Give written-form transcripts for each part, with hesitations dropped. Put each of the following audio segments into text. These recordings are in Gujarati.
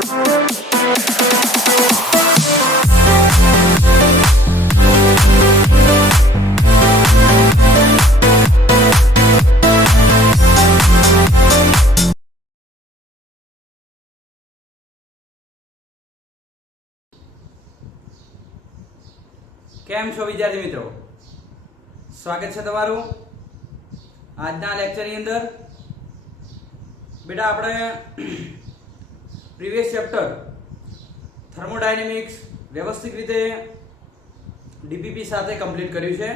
કેમ છો વિદ્યાર્થી મિત્રો? સ્વાગત છે તમારું આજના લેક્ચરની અંદર. બેટા આપણે પ્રીવિયસ ચેપ્ટર થર્મોડાયનેમિક્સ વ્યવસ્થિત રીતે ડીપીપી સાથે કમ્પ્લીટ કર્યું છે.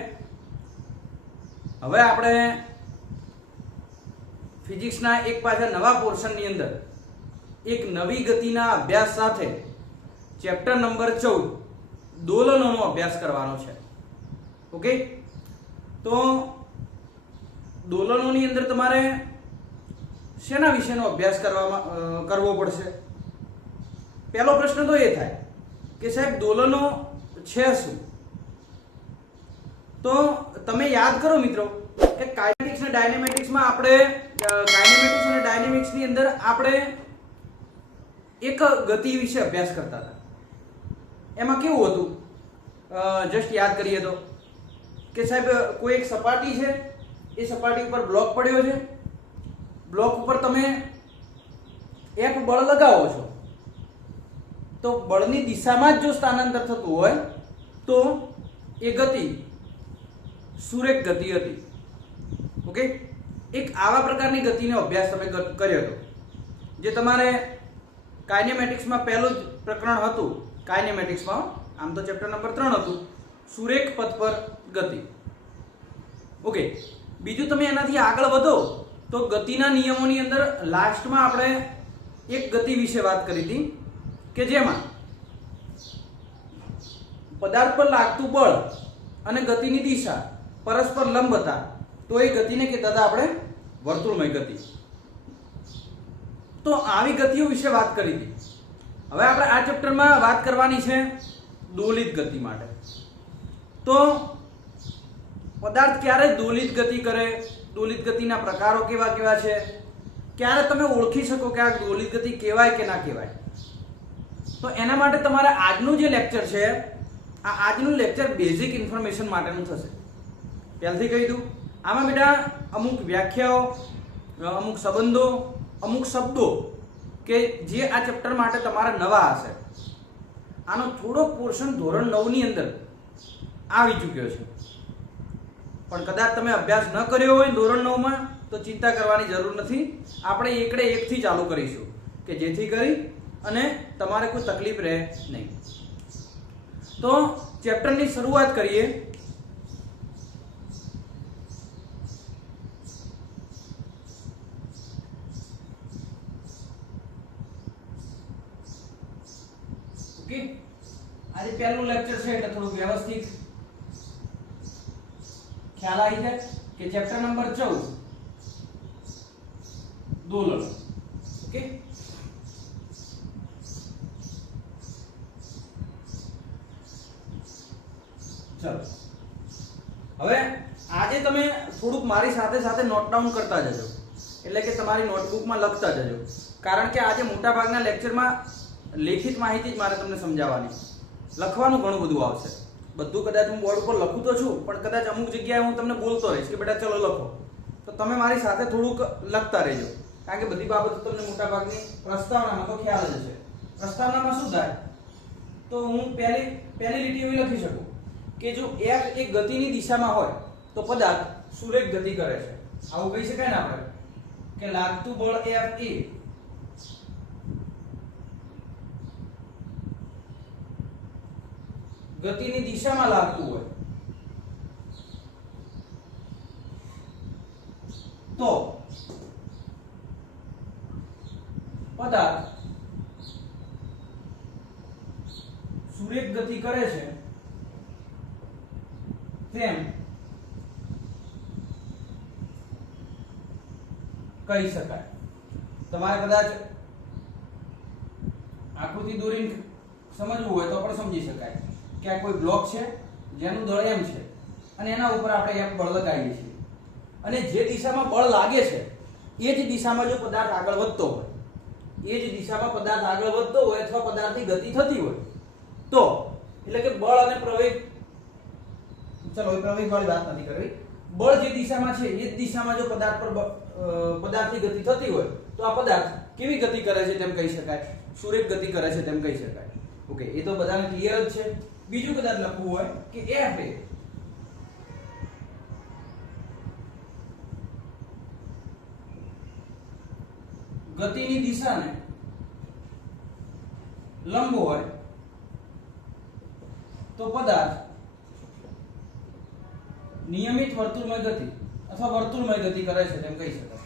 હવે આપણે ફિઝિક્સના એક પાછા નવા પોર્શનની અંદર એક નવી ગતિના અભ્યાસ સાથે ચેપ્ટર નંબર 14 દોલનોનો અભ્યાસ કરવાનો છે. ઓકે, તો દોલનોની અંદર તમારે શેના વિશેનો અભ્યાસ કરવો પડશે? પહેલો પ્રશ્ન તો એ થાય કે સાહેબ દોલનો છે શું? તો તમે યાદ કરો મિત્રો કે કાઇનેટિક્સ અને ડાયનેમેટિક્સમાં આપણે કાઇનેમેટિક્સ અને ડાયનેમિક્સની અંદર આપણે એક ગતિ વિશે અભ્યાસ કરતા હતા. એમાં કેવું હતું જસ્ટ યાદ કરીએ તો કે સાહેબ કોઈ એક સપાટી છે, એ સપાટી ઉપર બ્લોક પડ્યો છે, બ્લોક ઉપર તમે એક બળ લગાવો છો તો બળની દિશામાં જ જો સ્થાનાંતર થતું હોય તો એ ગતિ સુરેખ ગતિ હતી. ઓકે, એક આવા પ્રકારની ગતિનો અભ્યાસ તમે કર્યો હતો જે તમારે કાઇનેમેટિક્સમાં પહેલું જ પ્રકરણ હતું. કાઇનેમેટિક્સમાં આમ તો ચેપ્ટર નંબર 3 હતું, સુરેખ પથ પર ગતિ. ઓકે, બીજું તમે એનાથી આગળ વધો તો ગતિના નિયમોની અંદર લાસ્ટમાં આપણે એક ગતિ વિશે વાત કરી હતી કે જેમાં પદાર્થ પર લાગતું બળ અને ગતિની દિશા પરસ્પર લંબ હતા તો એ ગતિને કહેતા હતા આપણે વર્તુળમય ગતિ. તો આવી ગતિઓ વિશે વાત કરી હતી. હવે આપણે આ ચેપ્ટરમાં વાત કરવાની છે દોલિત ગતિ માટે. તો પદાર્થ ક્યારે દોલિત ગતિ કરે, દોલિત ગતિના પ્રકારો કેવા કેવા છે, ક્યારે તમે ઓળખી શકો કે આ દોલિત ગતિ કહેવાય કે ના કહેવાય. તો એના માટે તમારે આજનું જે લેક્ચર છે આ આજનું લેક્ચર બેઝિક ઇન્ફોર્મેશન માટેનું થશે. પહેલથી કહી દઉં, આમાં બેટા અમુક વ્યાખ્યાઓ, અમુક સંબંધો, અમુક શબ્દો કે જે આ ચેપ્ટર માટે તમારા નવા હશે, આનો થોડો પોર્શન ધોરણ 9 ની અંદર આવી ચૂક્યો છે. પણ કદાચ તમે અભ્યાસ ન કર્યો હોય ધોરણ 9 માં તો ચિંતા કરવાની જરૂર નથી. આપણે એકડે એકથી ચાલુ કરીશું કે જેથી કરી અને તમારે કોઈ તકલીફ રહે નહીં. તો ચેપ્ટરની શરૂઆત કરીએ. ઓકે, આજે પહેલું લેક્ચર છે એટલે થોડું વ્યવસ્થિત ખ્યાલ આવી જાય કે ચેપ્ટર નંબર 14 દોલન. ઓકે, ચલો હવે આજે તમે થોડુંક મારી સાથે સાથે નોટ ડાઉન કરતા જજો, એટલે કે તમારી નોટબુકમાં લખતા જજો, કારણ કે આજે મોટા ભાગના લેક્ચરમાં લેખિત માહિતી જ મારે તમને સમજાવવાની. લખવાનું ઘણું બધું આવશે. બધું કદાચ હું બોર્ડ ઉપર લખું તો છું પણ કદાચ અમુક જગ્યાએ હું તમને બોલતો રહીશ કે બેટા ચલો લખો. તો તમે મારી સાથે થોડુંક લખતા રહેજો, કારણ કે બધી બાબતો તમને મોટા ભાગની પ્રસ્તાવનામાં તો ખ્યાલ જ હશે. પ્રસ્તાવનામાં શું થાય તો હું પહેલી લીટી એવી લખી શકું કે જો F એક ગતિની દિશામાં હોય તો પદાર્થ સુરેખ ગતિ કરે છે. આવું કહી શકાય ને આપણે કે લાગતું બળ F એ ગતિની દિશામાં લાગતું હોય તો પદાર્થ સુરેખ ગતિ કરે છે તેમ કહી શકાય. તમારે કદાચ આકૃતિ દોરીને સમજવું હોય તો પણ સમજી શકાય કે આ કોઈ બ્લોક છે જેનું દળ m છે અને એના ઉપર આપણે F બળ લગાવીએ છીએ અને જે દિશામાં બળ લાગે છે એ જ દિશામાં જો પદાર્થ આગળ વધતો હોય એ જ દિશામાં પદાર્થ આગળ વધતો હોય અથવા પદાર્થની ગતિ થતી હોય તો એટલે કે બળ અને પ્રવેગ, ચલો પ્રવેગ વાળી વાત નથી કરવી, બળ જે દિશામાં છે એ જ દિશામાં જો પદાર્થ પર પદાર્થની ગતિ થતી હોય તો આ પદાર્થ કેવી ગતિ કરે છે તેમ કહી શકાય, સુરેખ ગતિ કરે છે તેમ કહી શકાય. ઓકે, એ તો બધાને ક્લિયર જ છે. બીજું કદાચ લખવું હોય કે F એ ગતિની દિશાને લંબ હોય તો પદાર્થ નિયમિત વર્તુળમય ગતિ અથવા વર્તુળમય ગતિ કરે છે તેમ કહી શકાય.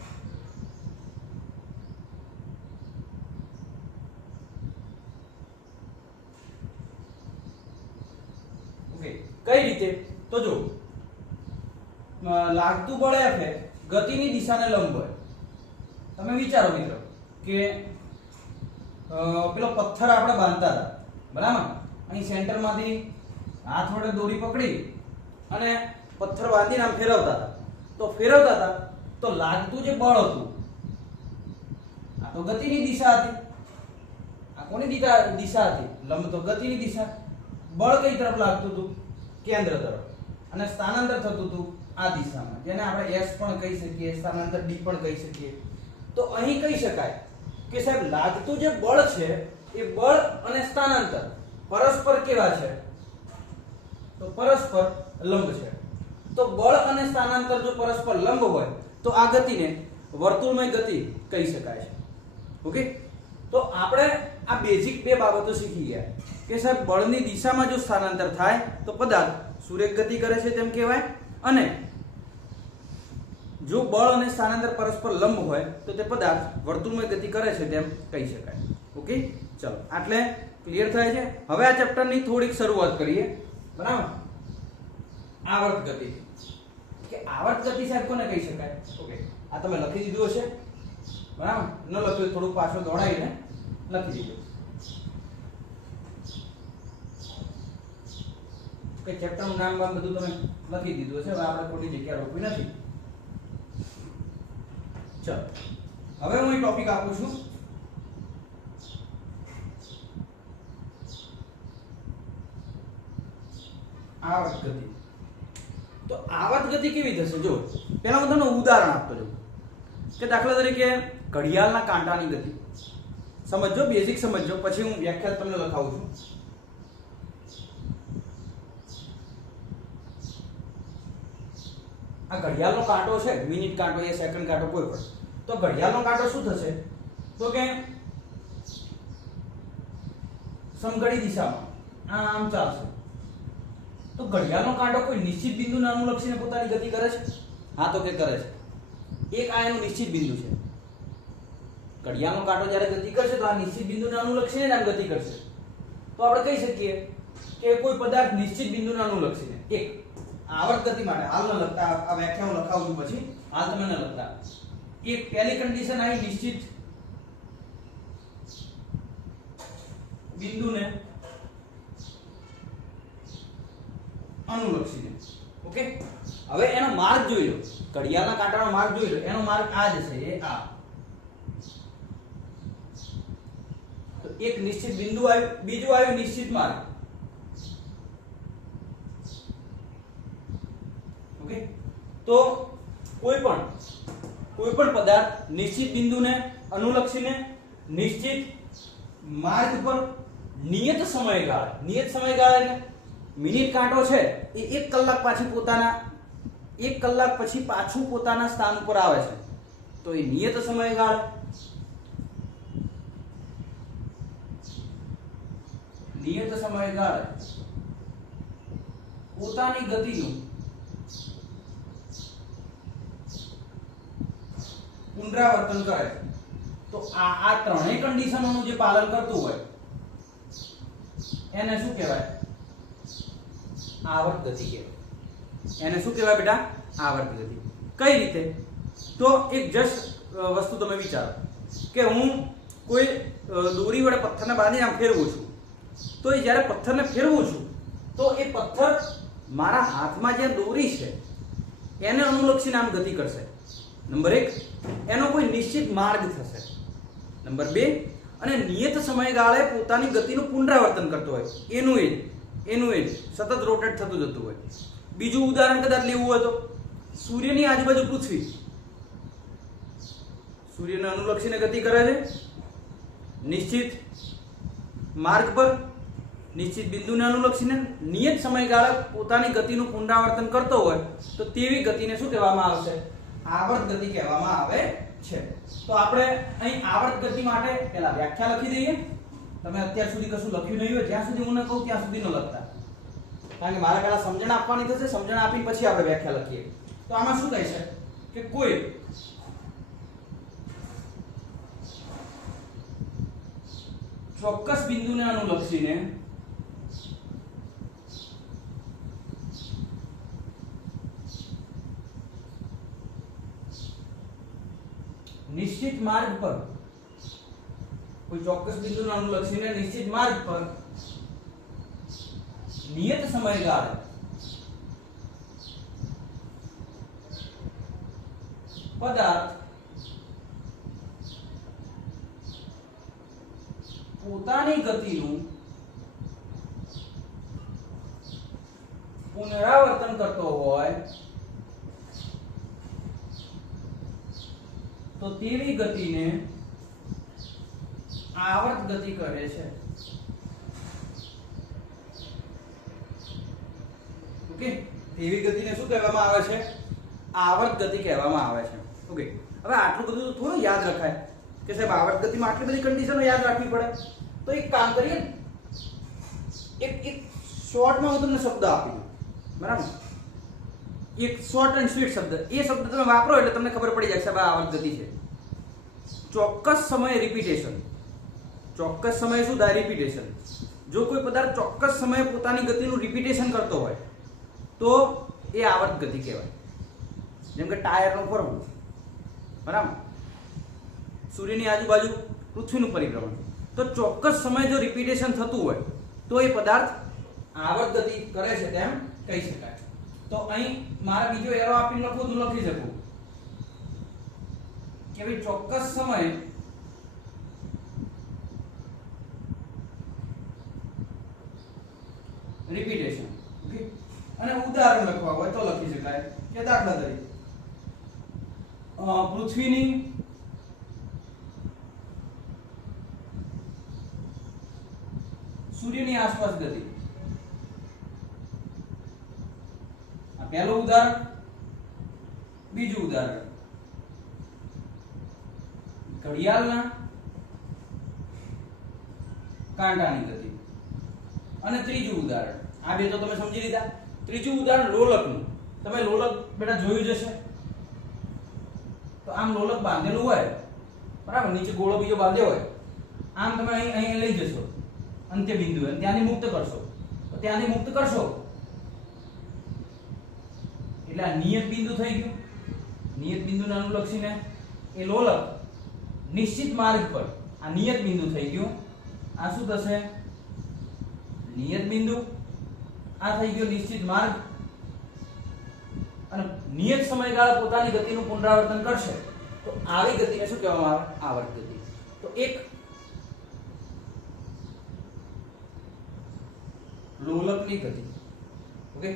ઓકે, કઈ રીતે? તો જો લાગતું બળ F એ ગતિની દિશાને લંબ હોય. તમે વિચારો મિત્રો કે પેલો પથ્થર આપણે બાંધતા હતા, બરાબર? અહીં સેન્ટરમાંથી હાથ વડે દોરી પકડી અને પથ્થર બાંધીને આમ ફેરવતા હતા. તો ફેરવતા હતા તો લાગતું જે બળ હતું આ તો ગતિની દિશા હતી. આ કોની દિશા હતી? લંબ તો ગતિની દિશા. બળ કઈ તરફ લાગતું હતું? કેન્દ્ર તરફ. અને સ્થાનાંતર થતું હતું આ દિશામાં, જેને આપણે S પણ કહી શકીએ, સ્થાનાંતર D પણ કહી શકીએ. તો અહીં કહી શકાય કે સાહેબ લાગતું જે બળ છે એ બળ અને સ્થાનાંતર પરસ્પર કેવા છે? તો પરસ્પર લંબ છે. તો બળ અને સ્થાનાંતર જો પરસ્પર લંબ હોય તો આ ગતિને વર્તુળમય ગતિ કહી શકાય છે. ઓકે, તો આપણે આ બેઝિક બે બાબતો શીખી ગયા કે સાહેબ બળની દિશામાં જો સ્થાનાંતર થાય તો પદાર્થ સુરેખ ગતિ કરે છે તેમ કહેવાય, અને જો બળ અને સ્થાનાંતર પરસ્પર લંબ હોય તો તે પદાર્થ વર્તુળમય ગતિ કરે છે તેમ કહી શકાય. ઓકે, ચલો આટલે ક્લિયર થાય છે. હવે આ ચેપ્ટરની થોડીક શરૂઆત કરીએ, બરાબર? આવર્ત ગતિ કે આવર્ત ગતિ સાહેબ કોને કહી શકાય? ઓકે, આ તમે લખી દીધું હશે, બરાબર? ન લખ્યું થોડું પાછળ દોડાવીને લખી દીધું કે ચેપ્ટરનું નામ બામ બધું તમે લખી દીધું હશે. હવે આપણે ખોટી જગ્યા રોકવી નથી. ચલો, હવે હું એક ટોપિક આપું છું, આવર્ત ગતિ. તો આવર્ત ગતિ કેવી થશે? જો પહેલા હું તમને ઉદાહરણ આપતો જાઉં કે દાખલા તરીકે ઘડિયાળના કાંટાની ગતિ સમજો, બેઝિક સમજો, પછી હું વ્યાખ્યા તમને લખાવું છું. આ ઘડિયાળનો કાંટો છે, મિનિટ કાંટો या સેકન્ડ કાંટો કોઈ પણ, તો ઘડિયાળનો કાંટો શું થશે? તો કે સમઘડી દિશામાં આમ ચાલશે. તો ઘડિયાળનો કાંટો કોઈ નિશ્ચિત બિંદુને અનુલક્ષીને પોતાની ગતિ કરે છે? હા, તો કે કરે છે. એક આ એનું નિશ્ચિત બિંદુ છે. ઘડિયાળનો કાંટો જ્યારે ગતિ કરશે તો આ નિશ્ચિત બિંદુને અનુલક્ષીને આમ ગતિ કરશે. તો આપણે કહી શકીએ કે કોઈ પદાર્થ નિશ્ચિત બિંદુને અનુલક્ષીને એક આવર્ત ગતિ માટે હાલ ન લખતા, આ વ્યાખ્યા હું લખાવું છું પછી, હાલ તમે ન લખતા. એક પહેલી કન્ડિશન આવી નિશ્ચિત બિંદુને અનુલક્ષીને. ઓકે, હવે એનો માર્ગ જોઈ લો, ઘડિયાળના કાંટાનો માર્ગ જોઈ લો. એનો માર્ગ આ જ છે, એ આ. તો એક નિશ્ચિત બિંદુ આવ્યું, બીજું આવ્યું નિશ્ચિત માર્ગ. ઓકે, તો કોઈ પણ પદાર્થ નિશ્ચિત બિંદુને અનુલક્ષીને નિશ્ચિત માર્ગ પર નિયત સમયગાળા એટલે મિનિટ કાંટો છે એ 1 કલાક પછી પાછું પોતાના સ્થાન ઉપર આવે છે. તો એ નિયત સમયગાળે પોતાની ગતિનું પુનરાવર્તન કરે. તો આ ત્રણેય કન્ડિશનોનું જે પાલન કરતું હોય એને શું કહેવાય? આવર્ત ગતિ કહેવાય. એને શું કહેવાય બેટા? આવર્ત ગતિ. કઈ રીતે? તો એક જસ્ટ વસ્તુ તમે વિચારો કે હું કોઈ દોરી વડે પથ્થરને બાંધીને આમ ફેરવું છું. તો એ જ્યારે પથ્થરને ફેરવું છું તો એ પથ્થર મારા હાથમાં જે દોરી છે એને અનુલક્ષીને આમ ગતિ કરશે. નંબર 1, એનો કોઈ નિશ્ચિત માર્ગ થશે. નંબર 2, અને નિયત સમયગાળે પોતાની ગતિનું પુનરાવર્તન કરતો હોય, એનું એ સતત રોટેટ થતું જતું હોય. બીજું ઉદાહરણ કદાચ લેવું હોય તો સૂર્યની આજુબાજુ પૃથ્વી સૂર્યને અનુલક્ષીને ગતિ કરે છે, નિશ્ચિત માર્ગ પર નિશ્ચિત બિંદુને અનુલક્ષીને નિયત સમયગાળે પોતાની ગતિનું પુનરાવર્તન કરતો હોય તો તેવી ગતિને શું કહેવામાં આવશે? આવર્ત ગતિ કહેવામાં આવે છે. તો આપણે અહીં આવર્ત ગતિ માટે પહેલા વ્યાખ્યા લખી દઈએ. તમે અત્યાર સુધી કશું લખ્યું નહીં હોય, જ્યાં સુધી હું ન કહું ત્યાં સુધી ન લખતા, કારણ કે મારે પહેલા સમજણ આપવાની થશે. સમજણ આપીને પછી આપણે વ્યાખ્યા લખીએ. તો આમાં શું કહે છે કે કોઈ ચોક્કસ બિંદુને અનુલક્ષીને નિશ્ચિત માર્ગ પર કોઈ ચોક્કસ બિંદુને અનુલક્ષીને નિશ્ચિત માર્ગ પર નિયત સમયગાળે પદાર્થ પોતાની ગતિનું પુનરાવર્તન કરતો હોય તો તેવી ગતિને આવર્ત ગતિ કહે છે. ઓકે, તેવી ગતિને શું કહેવામાં આવે છે? આવર્ત ગતિ કહેવામાં આવે છે. ઓકે, હવે આટલું બધું તો થોડું યાદ રખાય કે સાહેબ આવર્ત ગતિમાં આટલી બધી કન્ડિશનો યાદ રાખવી પડે. તો એક કામ કરીએ, એક શોર્ટમાં હું તમને શબ્દ આપી દઉં, બરાબર? એક શોર્ટ એન્ડ સ્વીટ શબ્દ, એ શબ્દ તમે વાપરો એટલે તમને ખબર પડી જાય કે આ આવર્ત ગતિ છે. ચોક્કસ સમયે રિપીટેશન. ચોક્કસ સમયે શું થાય? રિપીટેશન. જો કોઈ પદાર્થ ચોક્કસ સમયે પોતાની ગતિનું રિપીટેશન કરતો હોય તો એ આવર્ત ગતિ કહેવાય. જેમ કે ટાયરનું ફરવું, બરાબર? સૂર્યની આજુબાજુ પૃથ્વીનું પરિભ્રમણ. તો ચોક્કસ સમયે જો રિપીટેશન થતું હોય તો એ પદાર્થ આવર્ત ગતિ કરે છે તેમ કહી શકાય. તો અહીં મારા બીજો એરો આપીને લખું તો લખી શકું કે ભાઈ ચોક્કસ સમયે રિપીટેશન. ઓકે, અને ઉદાહરણ લખવા હોય તો લખી શકાય કે દાખલા તરીકે પૃથ્વીની સૂર્યની આસપાસ ગતિ. આ પહેલું ઉદાહરણ. બીજું ઉદાહરણ ઘડિયાળના કાંટાની ગતિ. અને ત્રીજું ઉદાહરણ, આ બે તો તમે સમજી લીધા. ત્રીજું ઉદાહરણ લોલકનું. તમે લોલક બેટા જોયું જશે. તો આમ લોલક બાંધેલું હોય, બરાબર? નીચે ગોળો બીજો બાંધ્યો હોય, આમ તમે અહીં લઈ જશો અંત્ય બિંદુ, અને ત્યાંથી મુક્ત કરશો. તો ત્યાંથી મુક્ત કરશો એટલે આ નિયત બિંદુ થઈ ગયું. નિયત બિંદુને અનુલક્ષીને એ લોલક નિશ્ચિત માર્ગ પર, આ નિયત બિંદુ થઈ ગયું. આ શું થશે? નિયત બિંદુ. આ થઈ ગયો નિશ્ચિત માર્ગ. અને નિયત સમયગાળા પોતાની ગતિનું પુનરાવર્તન કરશે તો આવી ગતિને શું કહેવામાં આવે? આવર્ત ગતિ. તો એક લોલકની ગતિ. ઓકે,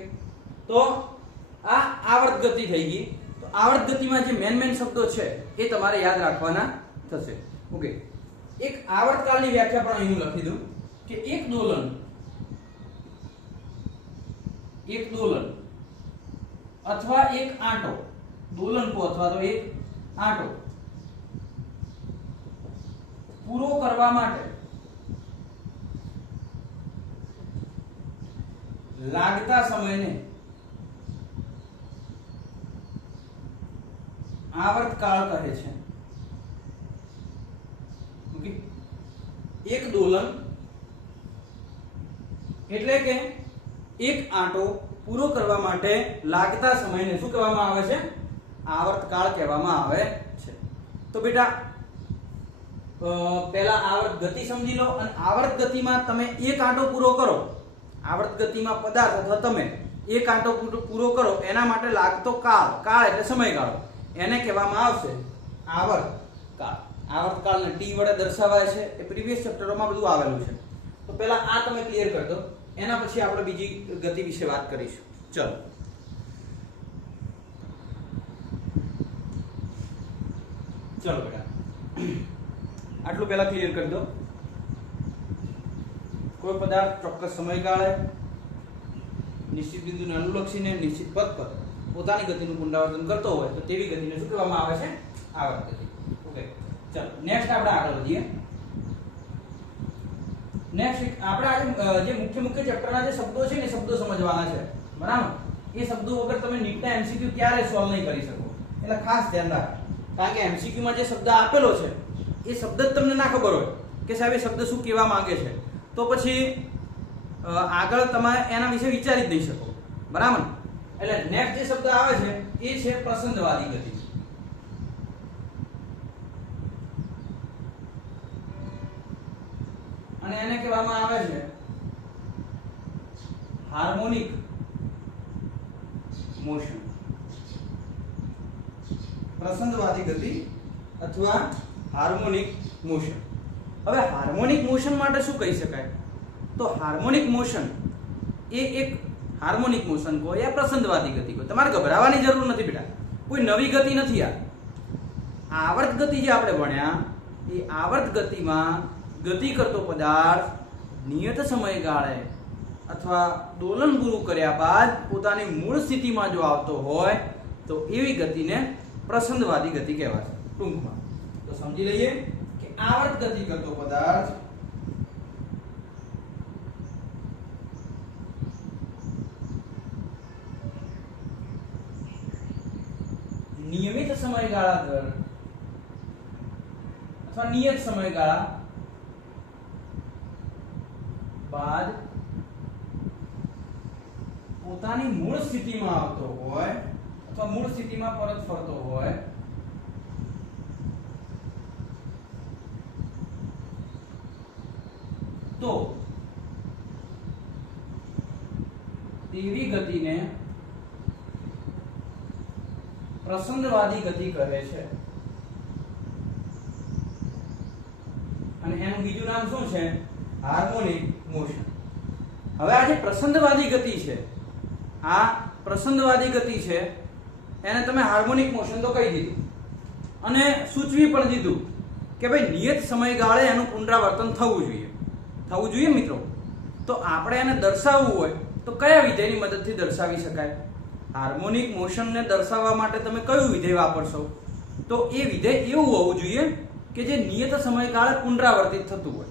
તો આ આવર્ત ગતિ થઈ ગઈ. તો આવર્ત ગતિમાં જે મેન શબ્દો છે એ તમારે યાદ રાખવાના થશે. ઓકે, એક આવર્તકાળની વ્યાખ્યા પણ અહીં લખી દઉં કે એક દોલન અથવા એક આંટો, દોલનકો અથવા તો એક આંટો પૂરો કરવા માટે લાગતા સમયને આવર્તકાળ કહે છે. ઓકે, એક દોલન એટલે કે એક આંટો પૂરો કરવા માટે લાગતા સમયને શું કહેવામાં આવે છે? આવર્તકાળ કહેવામાં આવે છે. તો બેટા પહેલા આવર્ત ગતિ સમજી લો, અને આવર્ત ગતિમાં તમે એક આંટો પૂરો કરો, આવર્ત ગતિમાં પદાર્થ અથવા તમે એક આંટો પૂરો કરો એના માટે લાગતો કાળ, કાળ એટલે સમયગાળો, એને કહેવામાં આવશે આવર્તકાળ. આવર્તકાળને t વડે દર્શાવાય છે એ પ્રીવિયસ ચેપ્ટરોમાં બધું આવેલું છે. તો પહેલા આ તમે ક્લિયર કરી દો, એના પછી આપણે બીજી ગતિ વિશે વાત કરીશું. ચલો ચલો બેટા આટલું પહેલા ક્લિયર કરી દો. કોઈ પદાર્થ ચોક્કસ સમયગાળે નિશ્ચિત બિંદુને અનુલક્ષીને નિશ્ચિત પથ પર પોતાની ગતિનું પુનરાવર્તન કરતો હોય તો તેવી ગતિને શું કહેવામાં આવે છે? આવર્ત ગતિ. ઓકે, ચલો નેક્સ્ટ આપણે આગળ વધીએ. નેક્સ્ટ આપણે આજે જે મુખ્ય ચેપ્ટરના જે શબ્દો છે ને શબ્દો સમજવાના છે, બરાબર? એ શબ્દો વગર તમે નીટના એમસીક્યુ ક્યારે સોલ્વ નહીં કરી શકો, એટલે ખાસ ધ્યાન રાખો. કારણ કે એમસીક્યુ માં જે શબ્દ આપેલો છે એ શબ્દ જ તમને ના ખબર હોય કે સાહેબ એ શબ્દ શું કહેવા માંગે છે, તો પછી આગળ તમે એના વિશે વિચારી જ નહીં શકો, બરાબર? એટલે નેક્સ્ટ જે શબ્દ આવે છે એ છે પ્રસંદવાદી ગતિ. અને એને કહેવામાં આવે છે હાર્મોનિક મોશન. પ્રસંદવાદી ગતિ અથવા હાર્મોનિક મોશન. હવે હાર્મોનિક મોશન માટે શું કહી શકાય? તો હાર્મોનિક મોશન એ એક હાર્મોનિક મોશન કહો યા પ્રસંદવાદી ગતિ કહો, તમારે ગભરાવાની જરૂર નથી બેટા, કોઈ નવી ગતિ નથી. આ આવર્ત ગતિ જે આપણે ભણ્યા એ આવર્ત ગતિમાં ગતિ કરતો પદાર્થ નિયત સમયગાળે અથવા દોલન પૂરું કર્યા બાદ પોતાની મૂળ સ્થિતિમાં જો આવતો હોય તો એવી ગતિને પ્રસંદવાદી ગતિ કહેવાય છે ટૂંકમાં. તો સમજી લઈએ કે આવર્ત ગતિ કરતો પદાર્થ નિયમિત સમયગાળા દર અથવા નિયત સમયગાળા બાદ પોતાની મૂળ સ્થિતિમાં આવતો હોય અથવા મૂળ સ્થિતિમાં પરત ફરતો હોય તો તેવી ગતિને પ્રસંદવાદી ગતિ કહે છે. અને એનું બીજું નામ શું છે? Harmonic motion. હવે આ જે પ્રસંદવાદી ગતિ છે, આ પ્રસંદવાદી ગતિ છે એને તમે હાર્મોનિક મોશન તો કહી દીધું અને સૂચવી પણ દીધું કે ભાઈ નિયત સમયગાળે એનું પુનરાવર્તન થવું જોઈએ મિત્રો. તો આપણે એને દર્શાવવું હોય તો કયા વિધેયની મદદથી દર્શાવી શકાય? હાર્મોનિક મોશનને દર્શાવવા માટે તમે કયું વિધેય વાપરશો? તો એ વિધેય એવું હોવું જોઈએ કે જે નિયત સમયગાળે પુનરાવર્તિત થતું હોય.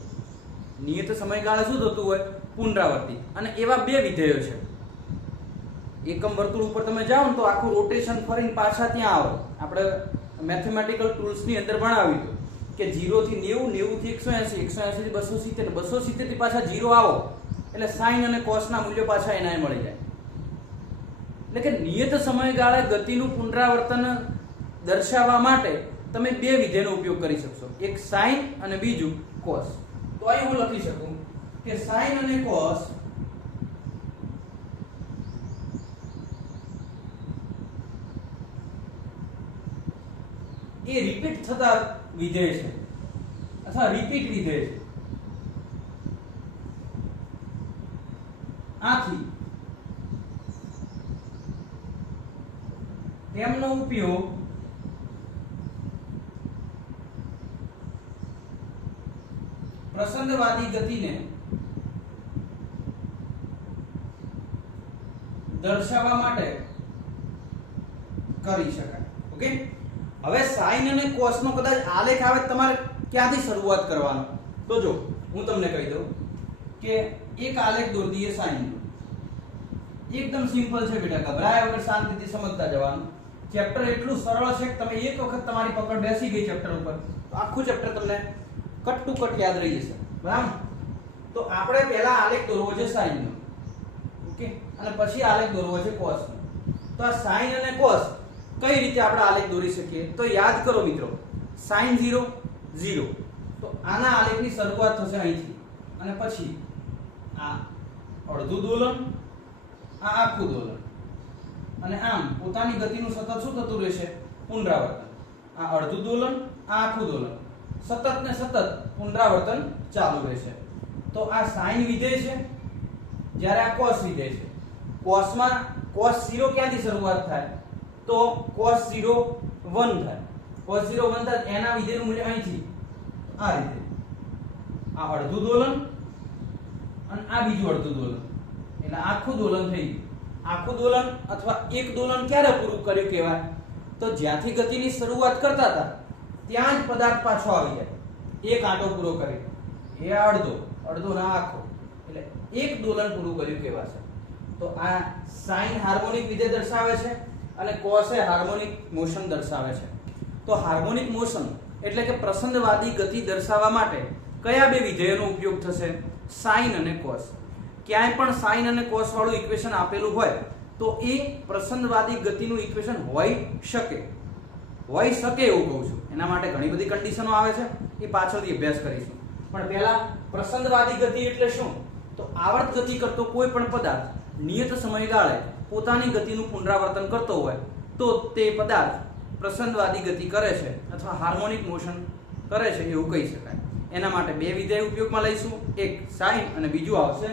નિયત સમયગાળે શું થતું હોય? પુનરાવર્તિત. અને એવા બે વિધેયો છે. એકમ વર્તુળ ઉપર તમે જાઓ ને તો આખું રોટેશન ફરીને પાછા ત્યાં આવે. આપણે મેથેમેટિકલ ટૂલ્સ ની અંદર ભણાવ્યું હતું કે 0 થી 90, 90 થી 180, 180 થી 270, 270 થી પાછા 0 આવો એટલે સાઈન અને કોસ ના મૂલ્યો પાછા એના મળી જાય. એટલે કે નિયત સમયગાળે ગતિનું પુનરાવર્તન દર્શાવવા માટે તમે બે વિધેયનો ઉપયોગ કરી શકશો, એક સાઈન અને બીજું કોસ. તો અહીં હું લખી શકું કે સાઈન અને કોસ એ રિપીટ થતા વિધેય છે અથવા રિપીટ વિધેય છે. આથી તેમનો ઉપયોગ પ્રસંદવાદી ગતિને દર્શાવવા માટે કરી શકાય. ઓકે, હવે સાઈન અને કોસ નો કદાચ આલેખ આવે તમારે ક્યાંથી શરૂઆત કરવાનો? તો જો હું તમને કહી દઉં કે એક આલેખ દોરી દઈએ સાઈન નો. એકદમ સિમ્પલ છે બેટા, ગભરાયા વગર શાંતિથી સમજતા જવાનું. ચેપ્ટર એટલું સરળ છે કે તમે એક વખત તમારી પકડ બેસી ગઈ ચેપ્ટર ઉપર તો આખું ચેપ્ટર તમને કટ ટુ કટ યાદ રહી જશે, બરાબર? તો આપણે પહેલા આલેખ દોરવો છે સાઈન નો, ઓકે, અને પછી આલેખ દોરવો છે કોસ નો. તો આ સાઈન અને કોસ કઈ રીતે આપણે આલેખ દોરી શકીએ? તો યાદ કરો મિત્રો, સાઈન 0 0, તો આના આલેખની શરૂઆત થશે અહીંથી અને પછી આ અડધું દોલન, આ આખું દોલન, અને આમ પોતાની ગતિનું સતત શું થતું રહેશે? પુનરાવર્તન. આ અડધું દોલન, આ આખું દોલન, સતત ને સતત પુનરાવર્તન ચાલુ રહેશે. તો આ સાઈન વિધેય છે, જ્યારે આ કોસ વિધેય છે. કોસમાં cos 0 ક્યાંથી શરૂઆત થાય? તો cos 0 1 થાય. cos 0 1 થાય એના વિધેયનું મૂલ્ય અહીંથી આ રીતે, આ અડધું દોલન અને આ બીજું અડધું દોલન, એટલે આખું દોલન થઈ ગયું. આખું દોલન અથવા એક દોલન ક્યારે પૂરું કર્યું કહેવાય? તો જ્યાંથી ગતિની શરૂઆત કરતા હતા ત્યાં જ પદાર્થ પાછો આવી જાય. એક આંટો પૂરો કરે, એ અડધો ના આખો, એટલે એક દોલન પૂરું કર્યું કહેવાશે. તો આ સાઇન હાર્મોનિક વિધેય દર્શાવે છે અને કોસ એ હાર્મોનિક મોશન દર્શાવે છે. તો હાર્મોનિક મોશન એટલે કે પ્રસંદવાદી ગતિ દર્શાવવા માટે કયા બે વિધેયોનો ઉપયોગ થશે? સાઇન અને કોસ. ક્યાંય પણ સાઇન અને કોસ વાળું ઇક્વેશન આપેલું હોય તો એ પ્રસંદવાદી ગતિનું ઇક્વેશન હોઈ શકે એવું કહું છું. એના માટે ઘણી બધી કન્ડિશનો આવે છે, એ પાછળથી અભ્યાસ કરીશું. પણ પહેલા પ્રસંદવાદી ગતિ એટલે શું? તો આવર્ત ગતિ કરતો કોઈ પણ પદાર્થ નિયત સમયગાળે પોતાની ગતિનું પુનરાવર્તન કરતો હોય તો તે પદાર્થ પ્રસંદવાદી ગતિ કરે છે અથવા હાર્મોનિક મોશન કરે છે એવું કહી શકાય. એના માટે બે વિધેય ઉપયોગમાં લઈશું, એક સાઇન અને બીજું આવશે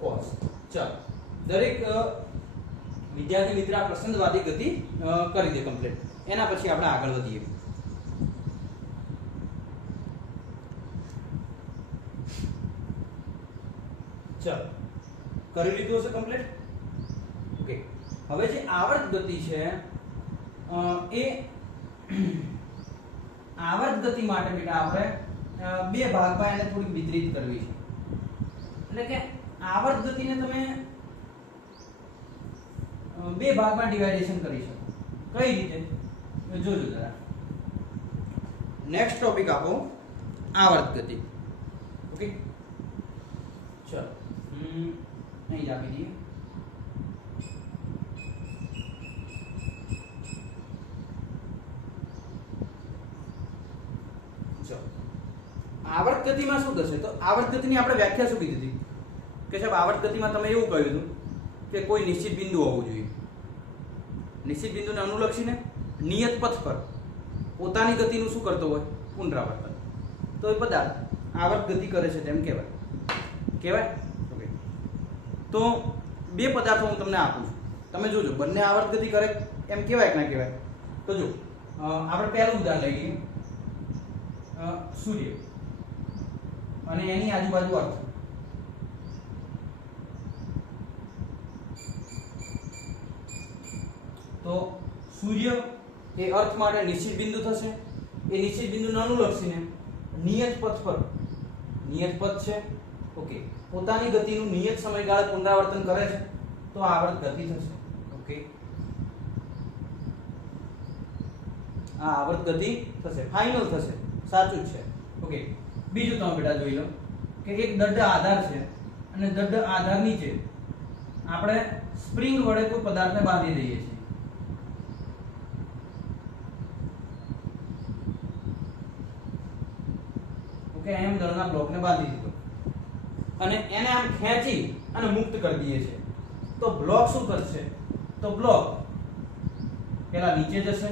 કોસ. ચાલો, દરેક વિદ્યાર્થી મિત્ર આ પ્રસંદવાદી ગતિ કરી દે કમ્પ્લીટ. એના પછી આપણે આગળ વધીએ. ચાલો, કરી લીધું હશે કમ્પ્લીટ? ઓકે. હવે જે આવર્ત ગતિ છે એ આવર્ત ગતિ માટે બેટા આપણે બે ભાગમાં એને થોડી વિતરિત કરવી છે. એટલે કે આવર્ત ગતિને તમે બે ભાગમાં ડિવાઇડેશન કરી શકો. કઈ રીતે? જોજો જરા. નેક્સ્ટ ટોપિક આપો આવર્ત ગતિ. ઓકે, ચલો અહીં જ આપી દઈએ. આવર્ત ગતિમાં શું થશે? તો આવર્ત ગતિની આપણે વ્યાખ્યા શું કીધી હતી કે સાહેબ આવર્ત ગતિમાં તમે એવું કહ્યું હતું કે કોઈ નિશ્ચિત બિંદુ હોવું જોઈએ. નિશ્ચિત બિંદુને અનુલક્ષીને નિયત પથ પર પોતાની ગતિનું શું કરતો હોય? પુનરાવર્તન. તો એ પદાર્થ આવર્ત ગતિ કરે છે તેમ કહેવાય. ઓકે, તો બે પદાર્થો હું તમને આપું છું, તમે જોજો બંને આવર્ત ગતિ કરે એમ કહેવાય કે ના કહેવાય. તો જો આપણે પહેલું ઉદાહરણ લઈ લઈએ, સૂર્ય અને એની આજુબાજુ અર્થ. તો સૂર્ય એ અર્થ માટે નિશ્ચિત બિંદુ થશે. એ નિશ્ચિત બિંદુને અનુલક્ષીને નિયત પથ પર, નિયત પથ છે, ઓકે, પોતાની ગતિનું નિયત સમયગાળે પુનરાવર્તન કરે છે તો આવર્ત ગતિ થશે. ઓકે, આ આવર્ત ગતિ થશે, ફાઇનલ થશે, સાચું જ છે. ઓકે, બીજું તમે બેટા જોઈ લો કે એક દઢ આધાર છે અને દઢ આધાર નીચે આપણે સ્પ્રિંગ વડે કોઈ પદાર્થને બાંધી દઈએ છીએ. ઓકે, એમ દળના બ્લોકને બાંધી દીધો અને એને આમ ખેંચી અને મુક્ત કરી દઈએ છીએ. તો બ્લોક શું કરશે? તો બ્લોક પહેલા નીચે જશે,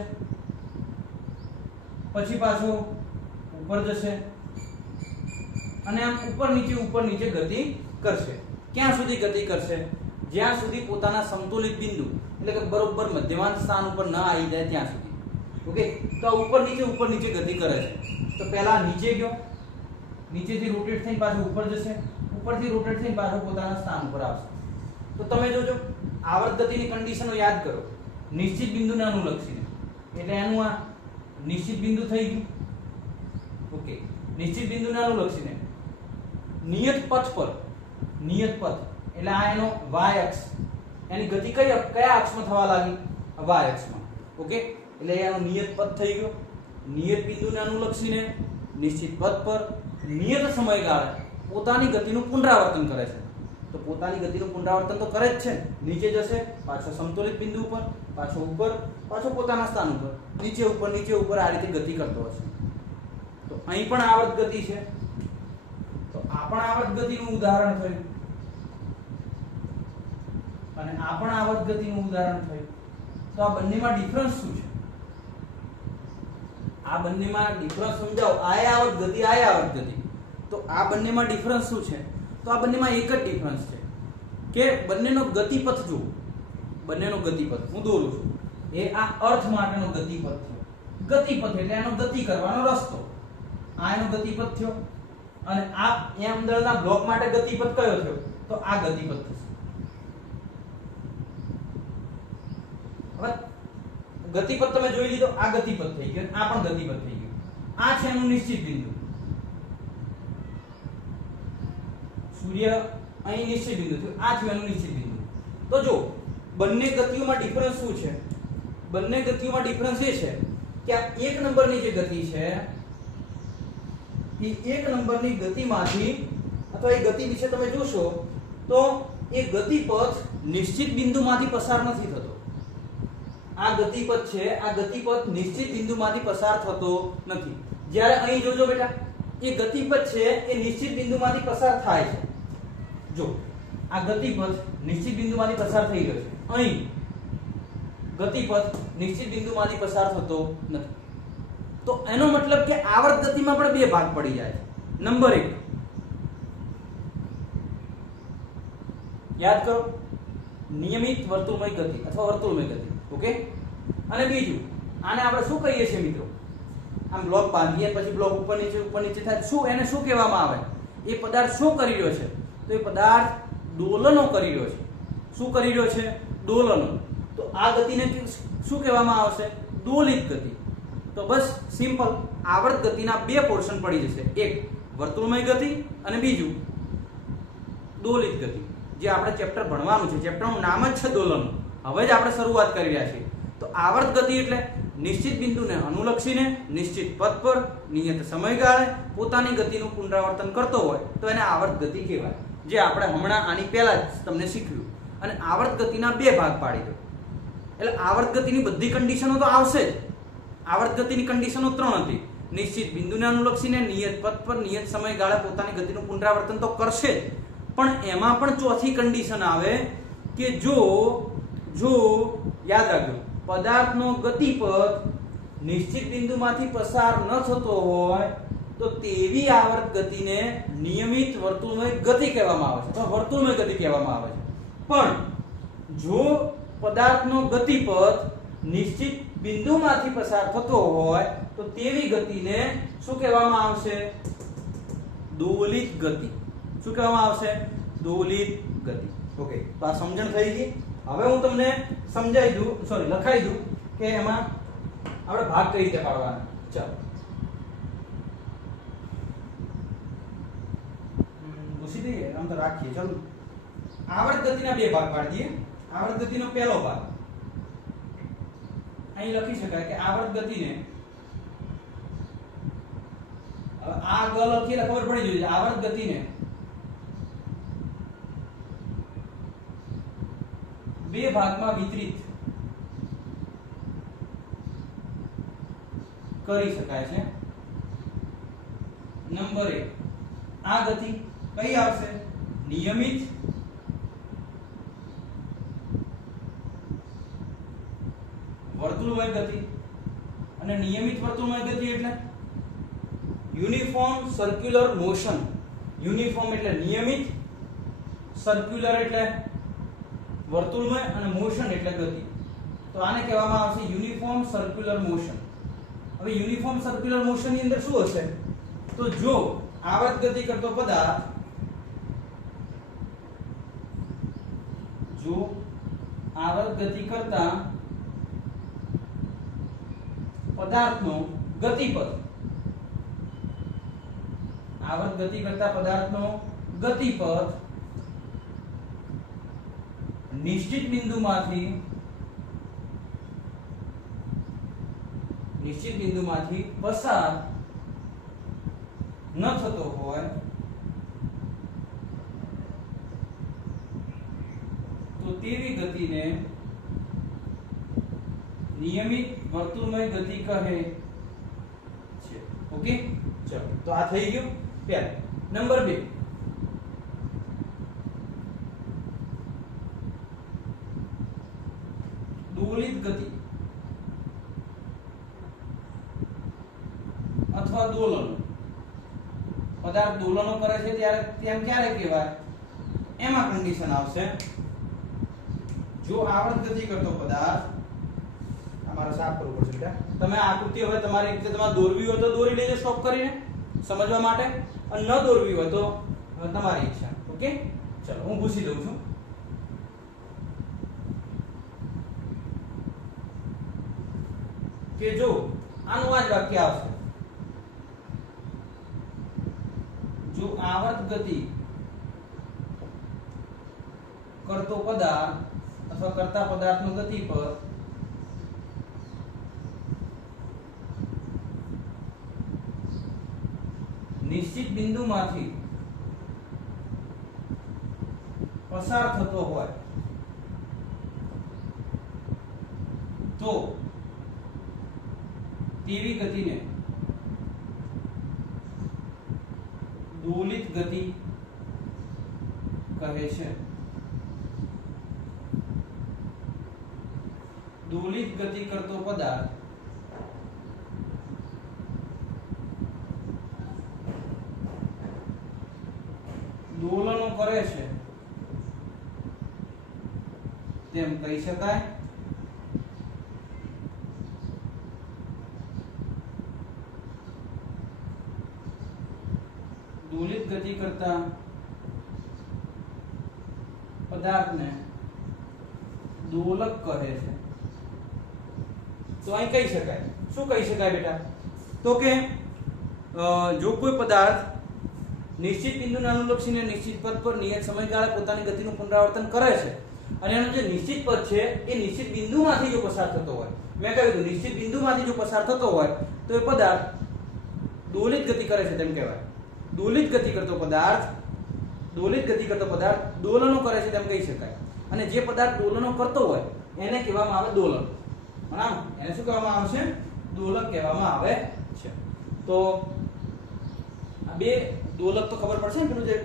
પછી પાછો ઉપર જશે અને આમ ઉપર નીચે ગતિ કરશે. ક્યાં સુધી ગતિ કરશે? જ્યાં સુધી પોતાના સમતુલિત બિંદુ એટલે કે બરોબર મધ્યમાંત સ્થાન ઉપર ન આવી જાય ત્યાં સુધી. ઓકે, તો ઉપર નીચે ગતિ કરે છે. તો પહેલા નીચે ગયો, નીચેથી રોટેટ થઈને પાછો ઉપર જશે, ઉપરથી રોટેટ થઈને પાછો પોતાના સ્થાન ઉપર આવશે. તો તમે જોજો આવર્ત ગતિની કન્ડિશનો યાદ કરો. નિશ્ચિત બિંદુને અનુલક્ષીને, એટલે એનું આ નિશ્ચિત બિંદુ થઈ ગયું. ઓકે, નિશ્ચિત બિંદુને અનુલક્ષીને નિયત પથ પર, નિયત પથ એટલે આ એનો y અક્ષ, એની ગતિ કયા અક્ષમાં થવા લાગી? y અક્ષમાં. ઓકે, એટલે એનો નિયત પથ થઈ ગયો. નિયત બિંદુને અનુલક્ષીને નિશ્ચિત પથ પર નિયત સમયગાળે પોતાની ગતિનું પુનરાવર્તન કરે છે. તો પોતાની ગતિનું પુનરાવર્તન તો કરે જ છે. નીચે જશે, પાછો સમતુલિત બિંદુ ઉપર, પાછો ઉપર, પાછો પોતાના સ્થાન ઉપર, નીચે ઉપર આ રીતે ગતિ કરતો હશે. તો અહીં પણ આવર્ત ગતિ છે. તો આ પણ આવર્ત ગતિનું ઉદાહરણ થયું અને આ પણ આવર્ત ગતિનું ઉદાહરણ થયું. તો આ બંનેમાં ડિફરન્સ શું છે? આ બંનેમાં ડિફરન્સ સમજાવો. આ આવર્ત ગતિ, આ આવર્ત ગતિ. તો આ બંનેમાં ડિફરન્સ શું છે? તો આ બંનેમાં એક જ ડિફરન્સ છે કે બંનેનો ગતિપથ જુઓ. બંનેનો ગતિપથ હું દોરું છું. એ આ અર્થ માટેનો ગતિપથ થયો. ગતિપથ એટલે એનો ગતિ કરવાનો રસ્તો. આ એનો ગતિપથ થયો અને આ એમ દળના બ્લોક માટે ગતિપથ કયો થયો? તો આ ગતિપથ થશે. હવે ગતિપથ તમે જોઈ લીધો. આ ગતિપથ થઈ ગયો, આ પણ ગતિપથ થઈ ગયો. આ છે એનું નિશ્ચિત બિંદુ. સૂર્ય અહીં નિશ્ચિત બિંદુ થયું. આ થયું એનું નિશ્ચિત બિંદુ. તો જો બંને ગતિઓમાં ડિફરન્સ શું છે? બંને ગતિઓમાં ડિફરન્સ એ છે કે આ એક નંબરની જે ગતિ છે એ એક નંબરની ગતિમાંથી અથવા એ ગતિ વિશે તમે જોશો તો એ ગતિપથ નિશ્ચિત બિંદુમાંથી પસાર નથી થતો. આ ગતિપથ છે, આ ગતિપથ નિશ્ચિત બિંદુમાંથી પસાર થતો નથી. જ્યારે અહીં જોજો બેટા, એ ગતિપથ છે એ નિશ્ચિત બિંદુમાંથી પસાર થાય છે. જો આ ગતિપથ નિશ્ચિત બિંદુમાંથી પસાર થઈ રહ્યો છે. અહીં ગતિપથ નિશ્ચિત બિંદુમાંથી પસાર થતો નથી. તો એનો મતલબ કે આવર્ત ગતિમાં પણ બે ભાગ પડી જાય છે. નંબર 1, યાદ કરો, નિયમિત વર્તુળમય ગતિ અથવા વર્તુળમય ગતિ. ઓકે. અને બીજું, આને આપણે શું કહીએ છીએ મિત્રો? આમ બ્લોક બાંધીએ પછી બ્લોક ઉપર નીચે થાય. શું એને શું કહેવામાં આવે? એ પદાર્થ શું કરી રહ્યો છે? તો એ પદાર્થ દોલનો કરી રહ્યો છે. શું કરી રહ્યો છે? દોલનો. તો આ ગતિને શું કહેવામાં આવશે? દોલિત ગતિ. તો બસ સિમ્પલ, આવર્ત ગતિના બે પોર્શન પડી જશે. એક વર્તુળમય ગતિ અને બીજું દોલિત ગતિ. જે આપણે ચેપ્ટર ભણવાનું છે, ચેપ્ટરનું નામ જ છે દોલન. હવે જ આપણે શરૂઆત કરી રહ્યા છીએ. તો આવર્ત ગતિ એટલે નિશ્ચિત બિંદુને અનુલક્ષીને નિશ્ચિત પથ પર નિયત સમયગાળે પોતાની ગતિનું પુનરાવર્તન કરતો હોય તો એને આવર્ત ગતિ કહેવાય. જે આપણે હમણાં આની પહેલા જ તમને શીખ્યું. અને આવર્ત ગતિના બે ભાગ પાડી દો. એટલે આવર્ત ગતિની બધી કન્ડિશનો તો આવશે જ. આવર્ત ગતિની કન્ડિશનો 3 હતી. નિશ્ચિત બિંદુને અનુલક્ષીને નિયત પથ પર નિયત સમયગાળે પોતાની ગતિનું પુનરાવર્તન તો કરશે જ, પણ એમાં પણ ચોથી કન્ડિશન આવે કે જો યાદ રાખજો, પદાર્થનો ગતિપથ નિશ્ચિત બિંદુમાંથી પસાર ન થતો હોય તો તેવી આવર્ત ગતિને નિયમિત વર્તુળમય ગતિ કહેવામાં આવે છે. તો વર્તુળમય ગતિ કહેવામાં આવે છે. પણ જો પદાર્થનો ગતિપથ નિશ્ચિત બિંદુમાંથી પસાર થતો હોય તો તેવી ગતિને શું કહેવામાં આવશે? દોલિત ગતિ. શું કહેવામાં આવશે? દોલિત ગતિ. ઓકે. તો આ સમજણ થઈ ગઈ. હવે હું તમને લખાઈ દઉં કે એમાં આપણે ભાગ કઈ રીતે પાડવાના. ચાલો ઘૂસી દઈએ, આમ તો રાખીએ. ચાલો આવર્ત ગતિના બે ભાગ પાડી દઈએ. આવર્ત ગતિનો પહેલો ભાગ અહીં લખી શકાય કે આવર્ત ગતિને, આ ગ લખીએ એટલે ખબર પડી જોઈએ. આવર્ત ગતિને બે ભાગમાં વિતરિત કરી શકાય છે. નંબર 1, આ ગતિ કઈ આવશે? નિયમિત વર્તુળમય ગતિ. અને નિયમિત વર્તુળમય ગતિ એટલે યુનિફોર્મ સર્ક્યુલર મોશન. યુનિફોર્મ એટલે નિયમિત, સર્ક્યુલર એટલે વર્તુળમય અને મોશન એટલે ગતિ. તો આને કહેવામાં આવશે યુનિફોર્મ સર્ક્યુલર મોશન. હવે યુનિફોર્મ સર્ક્યુલર મોશન ની અંદર શું હશે? તો જો આવર્ત ગતિ કરતો પદાર્થ કરતા પદાર્થનો ગતિપથ, આવર્ત ગતિ કરતા પદાર્થનો ગતિપથ નિશ્ચિત બિંદુમાંથી પસાર ન થતો હોય તો તેવી ગતિને નિયમિત વર્તુળમય ગતિ કહે છે. ઓકે. ચલો તો આ થઈ ગયું પહેલું. નંબર 2, દોલિત ગતિ. પદાર્થ દોલનો કરે છે ત્યારે તેમ ક્યારે કહેવાય? એમાં કન્ડિશન આવશે જો આવર્ત ગતિ કરતો પદાર્થ, અમારે સાફ કરવું પડશે બેટા. તમે આકૃતિ હવે તમારી રીતે તમારે દોરવી હોય તો દોરી લેજો સ્ટોપ કરીને સમજવા માટે, અને ન દોરવી હોય તો તમારી ઈચ્છા. ઓકે, ચલો હું પૂછી દઉં છું. કે જો આનું આ જ વાક્ય આવશે, જો આવર્ત ગતિ કરતો પદાર્થ અથવા કરતા પદાર્થનો ગતિ પર નિશ્ચિત બિંદુમાંથી પસાર થતો હોય તો તેવી ગતિને દોલિત ગતિ કહે છે. દોલિત ગતિ કરતો પદાર્થ દોલનો કરે છે તેમ કહી શકાય. દોલિત ગતિ કરતા પદાર્થને દોલક કહે છે. તો અહીં કહી શકાય, શું કહી શકાય બેટા? તો કે જો કોઈ પદાર્થ નિશ્ચિત બિંદુને અનુલક્ષીને નિશ્ચિત પથ પર નિયત સમયગાળે પોતાની ગતિનું પુનરાવર્તન કરે છે, અને એનો જે નિશ્ચિત પથ છે એ નિશ્ચિત બિંદુમાંથી જો પસાર થતો હોય, મેં કહ્યું હતું નિશ્ચિત બિંદુમાંથી જો પસાર થતો હોય તો એ પદાર્થ દોલિત ગતિ કરે છે તેમ કહેવાય. દોલિત ગતિ કરતો પદાર્થ દોલનો કરે છે તેમ કહી શકાય. અને જે પદાર્થ દોલનો કરતો હોય એને કહેવામાં આવે દોલક. બરાબર, એને શું કહેવામાં આવે છે? દોલક કહેવામાં આવે છે. તો આ બે દોલક તો ખબર પડશે ને, પેલું જે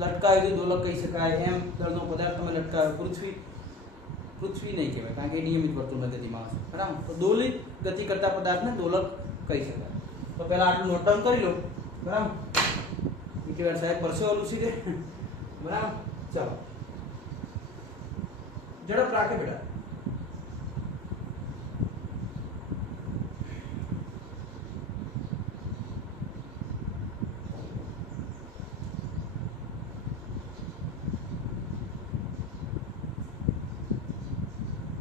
લટકાવ્યું દોલક કહી શકાય, એમ દળનો પદાર્થ તમે લટકાવ્યો, પૃથ્વી નહીં કહેવાય કારણ કે નિયમિત વર્તુળની ગતિમાં હશે. બરાબર, તો દોલિત ગતિ કરતા પદાર્થને દોલક કહી શકાય. તો પહેલા આટલું નોટ ડાઉન કરી લો. બરાબર, ઈટીવાર સાહેબ પરસેવો લૂસી દે. બરાબર, ચાલો ઝડપ રાખે બેટા.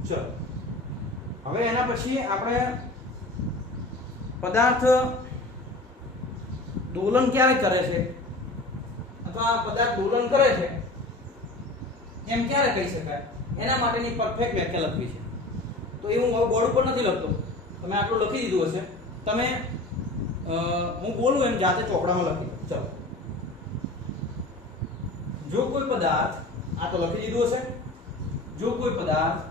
ચલો હવે એના પછી આપણે પદાર્થ દોલન ક્યારે કરે છે અથવા પદાર્થ દોલન કરે છે એમ ક્યારે કહી શકાય એના માટેની પરફેક્ટ વ્યાખ્યા લખવી છે. તો એ હું હવે બોર્ડ ઉપર નથી લખતો, તમે આટલું લખી દીધું હશે. તમે હું બોલું એમ જાતે ચોપડામાં લખી દો. ચલો, જો કોઈ પદાર્થ, આ તો લખી દીધું હશે, જો કોઈ પદાર્થ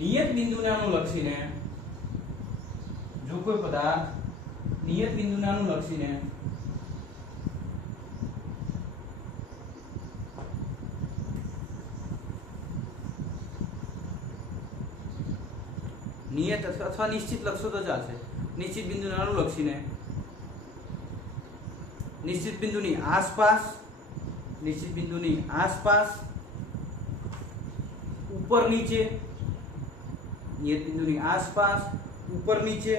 નિયત બિંદુને અનુલક્ષીને નિયત અથવા નિશ્ચિત લખશો તો ચાલશે. નિશ્ચિત બિંદુને અનુલક્ષીને નિશ્ચિત બિંદુની આસપાસ ઉપર નીચે, નિયત બિંદુની આસપાસ ઉપર નીચે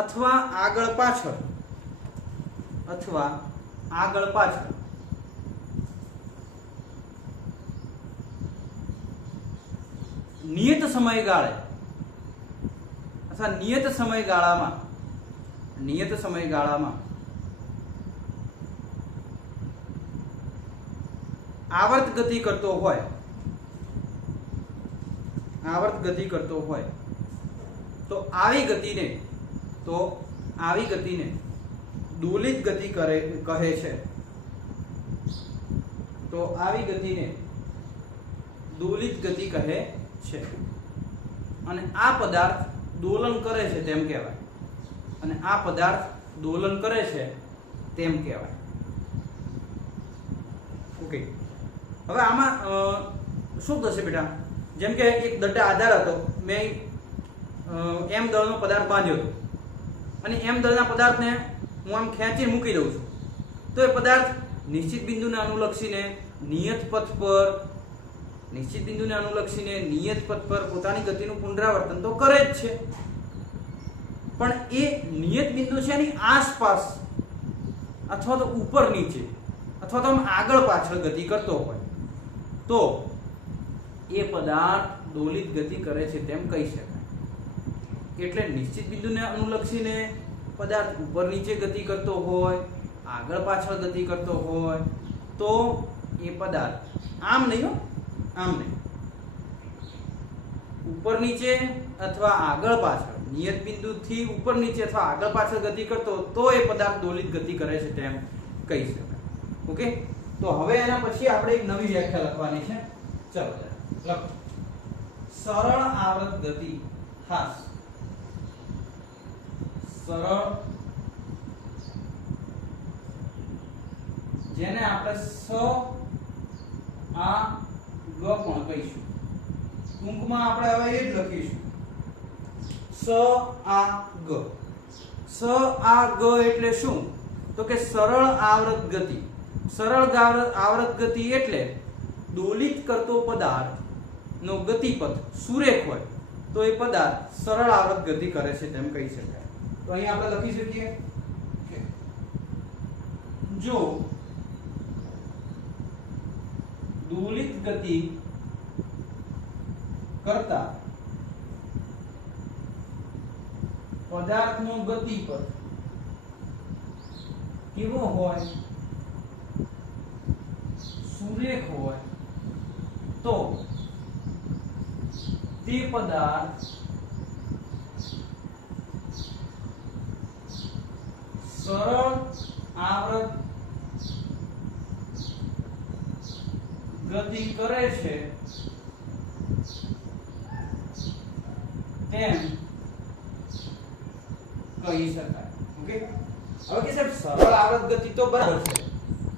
અથવા આગળ પાછળ નિયત સમયગાળે અથવા નિયત સમયગાળામાં આવર્ત ગતિ કરતો હોય તો આવી ગતિને દોલિત ગતિ કહે છે. તો આવી ગતિને દોલિત ગતિ કહે છે. અને આ પદાર્થ દોલન કરે છે તેમ કહેવાય. ઓકે, હવે આમાં શું થશે બેટા? જેમ કે એક દંડ આધાર હતો, મેં એમ દળનો પદાર્થ બાંધ્યો હતો, અને m દળના પદાર્થને હું આમ ખેંચી મૂકી દઉં છું, તો એ પદાર્થ નિશ્ચિત બિંદુને અનુલક્ષીને નિયત પથ પર પોતાની ગતિનું પુનરાવર્તન તો કરે જ છે, પણ એ નિયત બિંદુ છે એની આસપાસ અથવા તો ઉપર નીચે અથવા તો આમ આગળ પાછળ ગતિ કરતો હોય તો એ પદાર્થ દોલિત ગતિ કરે છે તેમ કહી શકાય. એટલે નિશ્ચિત બિંદુને અનુલક્ષીને પદાર્થ ઉપર નીચે ગતિ કરતો હોય, આગળ પાછળ ગતિ કરતો હોય તો એ પદાર્થ આમ નહીં, ઉપર નીચે અથવા આગળ પાછળ, નિયત બિંદુથી ઉપર નીચે અથવા આગળ પાછળ ગતિ કરતો તો એ પદાર્થ દોલિત ગતિ કરે છે તેમ કહી શકાય. ઓકે, તો હવે એના પછી આપણે એક નવી વ્યાખ્યા લખવાની છે. ચલો લખો. સરળ આવર્ત ગતિ, ખાસ સરળ, જેને આપણે સ આ ગ પણ કહીશું. ટૂંકમાં આપણે હવે એ જ લખીશું સ આ ગ. સ આ ગ એટલે શું? તો કે સરળ આવર્ત ગતિ. સરળ આવર્ત ગતિ એટલે દોલિત કરતો પદાર્થ નો ગતિપથ સુરેખ હોય તો એ પદાર્થ સરળ આવર્ત ગતિ કરે છે તેમ કહી શકાય. તો અહીં આપણે લખી શકીએ કે જો દોલિત ગતિ કરતા પદાર્થનો ગતિપથ કેવો હોય? સુરેખ હોય તો તે પદાર્થ સરળ આવર્ત ગતિ કરે છે તેમ કહી શકાય. ઓકે, હવે કે સાહેબ સરળ આવર્ત ગતિ તો બરાબર છે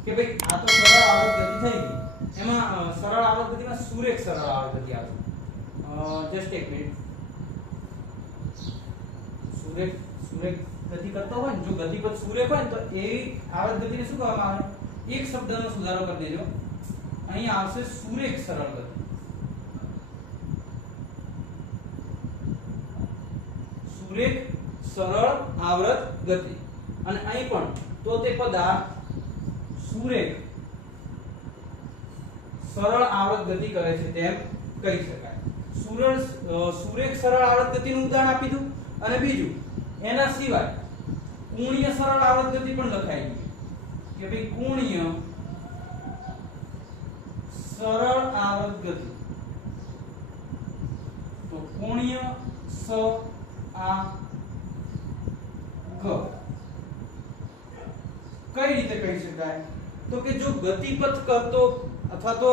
કે ભાઈ આ તો સરળ આવર્ત ગતિ થઈ ગઈ, એમાં સરળ આવર્ત ગતિમાં સુરેખ સરળ આવર્ત ગતિ આવે. જસ્ટ એક મિનિટ. સુરેખ ગતિ કરતો હોય ને, જો ગતિપથ સુરેખ હોય ને તો એ આવર્ત ગતિને શું કહેવામાં આવે? એક શબ્દનો સુધારો કરી દેજો, અહીં આવશે સુરેખ સરળ ગતિ. સુરેખ સરળ આવર્ત ગતિ. અને અહીં પણ તો તે પદાર્થ સુરેખ સરળ આવર્ત ગતિ કરે છે તેમ કહી શકાય. સુરેખ સરળ આવર્ત ગતિનું ઉદાહરણ આપી દઉં. અને બીજું એના સિવાય કોણીય સરળ આવર્ત ગતિ પણ લખાઈ ગઈ કે ભાઈ કોણીય સરળ આવર્ત ગતિ. તો કોણીય સ આ ગ કઈ રીતે કહી શકાય? તો કે જો ગતિપથ કરતો અથવા તો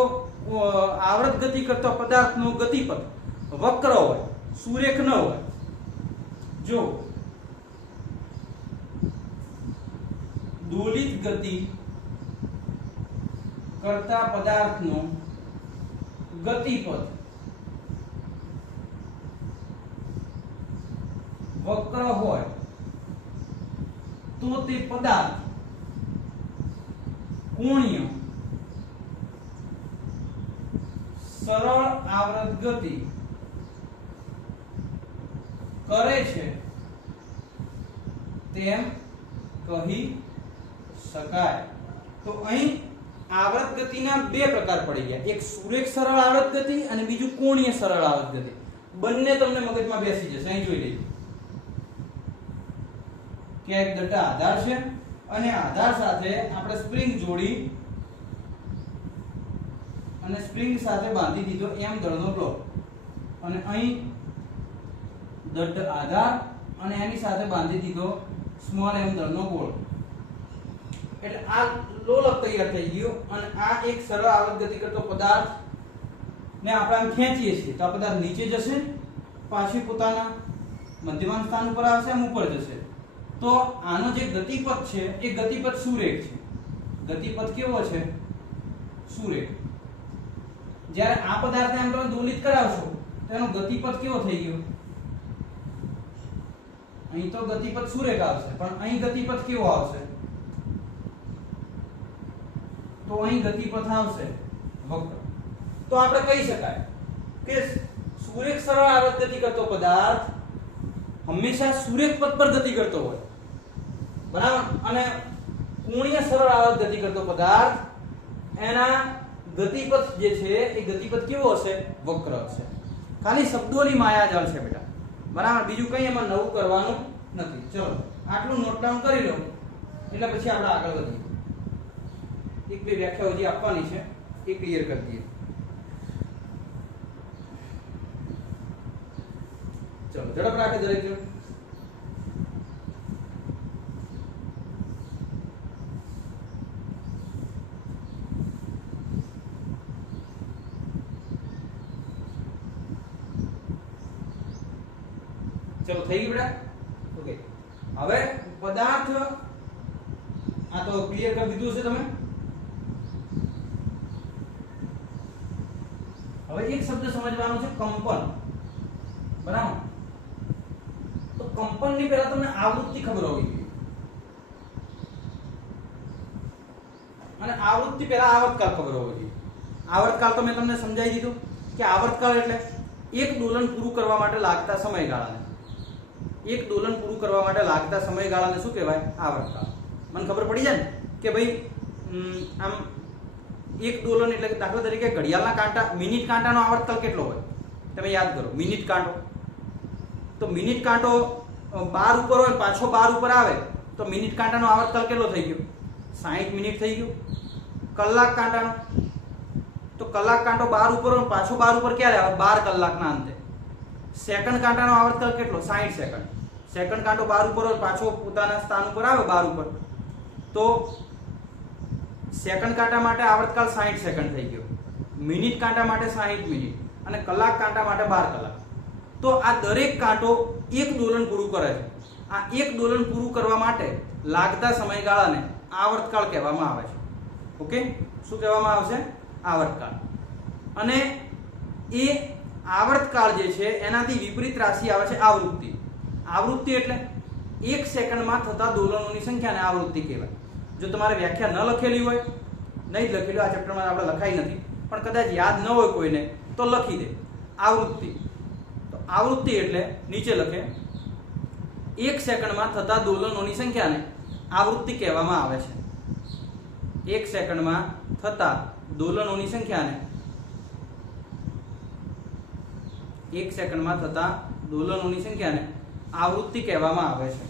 આવર્ત ગતિ કરતો પદાર્થનો ગતિપથ વક્ર હોય, સુરેખ ન હોય, જો દોલિત ગતિ કરતા પદાર્થનો ગતિપથ વક્ર હોય તો તે પદાર્થ કોણીય સરળ આવર્ત ગતિ કરે છે તેમ કહી શકાય. તો અહીં આવર્ત ગતિના બે પ્રકાર પડી ગયા, એક સુરેખ સરળ આવર્ત ગતિ અને બીજું કોણીય સરળ આવર્ત ગતિ. બંને તમને મગજમાં બેસી જશે. અહીં જોઈ લેજો કે એક દટ્ટા આધાર છે અને આધાર સાથે આપણે સ્પ્રિંગ જોડી અને સ્પ્રિંગ સાથે બાંધી દીધો એમ દળનો બ્લોક, અને અહીં દટ્ટ આધાર અને એની સાથે બાંધી દીધો સ્મોલ એમ દળનો ગોળ. એટલે આ લોલક તૈયાર થઈ ગયો. અને આ એક સરળ આવર્ત ગતિ કરતો પદાર્થ ને આપણે આમ ખેંચીએ છીએ તો આ પદાર્થ નીચે જશે, પાછી પોતાના મધ્યમાન સ્થાન ઉપર આવશે, આમ ઉપર જશે. તો આનો જે ગતિપથ છે એ ગતિપથ સુરેખ છે. ગતિપથ કેવો છે? સુરેખ. જ્યારે આ પદાર્થને આમ તમે દોલિત કરાવશો તો એનો ગતિપથ કેવો થઈ ગયો? અહીં તો ગતિપથ સુરેખ આવશે, પણ અહીં ગતિપથ કેવો આવશે? તો અહીં ગતિપથ આવશે વક્ર. તો આપણે કહી શકાય કે સુરેખ સરળ આવર્ત ગતિ કરતો પદાર્થ હંમેશા સુરેખ પથ પર ગતિ કરતો હોય, બરાબર, અને કોણીય સરળ આવર્ત ગતિ કરતો પદાર્થ એના ગતિપથ જે છે એ ગતિપથ કેવો હશે? વક્ર હશે. ખાલી શબ્દોની માયાજાળ છે બેટા, બરાબર, બીજું કંઈ એમાં નવું કરવાનું નથી. ચલો આટલું નોટ ડાઉન કરી લો એટલે પછી આપણે આગળ વધીએ. એક બે વ્યાખ્યાઓ હજી આપવાની છે એ ક્લિયર કરી દઈએ. ચલો ઝડપ રાખે દરેક જણ. ચલો થઈ ગયું બેટા? ઓકે, હવે પદાર્થ આ તો ક્લિયર કરી દીધું છે તમે. હવે એક શબ્દ સમજવાનો છે, કંપન, બરાબર. તો કંપનની પહેલા તમને આવૃત્તિ ખબર હોવી જોઈએ, અને આવૃત્તિ પહેલા આવર્તકાળ ખબર હોવો જોઈએ. આવર્તકાળ તો મેં તમને સમજાવી દીધું કે આવર્તકાળ એટલે એક દોલન પૂરું કરવા માટે લાગતા સમયગાળાને, એક દોલન પૂરું કરવા માટે લાગતા સમયગાળાને શું કહેવાય? આવર્તકાળ. મને ખબર પડી જાય ને કે ભાઈ આમ એક દોલન એટલે કે દાખલા તરીકે ઘડિયાળના કાંટા, મિનિટ કાંટાનો આવર્તકાળ કેટલો હોય? તમે યાદ કરો. મિનિટ કાંટો, તો મિનિટ કાંટો 12 ઉપર હોય, પાછો 12 ઉપર આવે તો મિનિટ કાંટાનો આવર્તકાળ કેટલો થઈ ગયો? 60 મિનિટ થઈ ગયો. કલાક કાંટાનો, તો કલાક કાંટો 12 ઉપર હોય, પાછો 12 ઉપર ક્યારે આવે? 12 કલાકના અંતે. સેકન્ડ કાંટાનો આવર્તકાળ કેટલો? 60 સેકન્ડ. સેકન્ડ કાંટો 12 ઉપર હોય, પાછો પોતાના સ્થાન ઉપર આવે 12 ઉપર, તો સેકન્ડ કાંટા માટે આવર્તકાળ 60 સેકન્ડ થઈ ગયો. મિનિટ કાંટા માટે 60 મિનિટ અને કલાક કાંટા માટે 12 કલાક. તો આ દરેક કાંટો એક દોલન પૂરું કરે છે. આ એક દોલન પૂરું કરવા માટે લાગતા સમયગાળાને આવર્તકાળ કહેવામાં આવે છે. ઓકે, શું કહેવામાં આવશે? આવર્તકાળ. અને એ આવર્તકાળ જે છે એનાથી વિપરીત રાશિ આવે છે આવૃત્તિ. આવૃત્તિ એટલે એક સેકન્ડમાં થતા દોલનોની સંખ્યાને આવૃત્તિ કહેવાય. જો તમારે વ્યાખ્યા ન લખેલી હોય, નહીં જ લખેલી, આ ચેપ્ટરમાં આપણે લખાઈ નથી, પણ કદાચ યાદ ન હોય કોઈને તો લખી દે આવૃત્તિ. તો આવૃત્તિ એટલે નીચે લખે, એક સેકન્ડમાં થતા દોલનોની સંખ્યાને આવૃત્તિ કહેવામાં આવે છે. એક સેકન્ડમાં થતા દોલનોની સંખ્યાને, એક સેકન્ડમાં થતા દોલનોની સંખ્યાને આવૃત્તિ કહેવામાં આવે છે.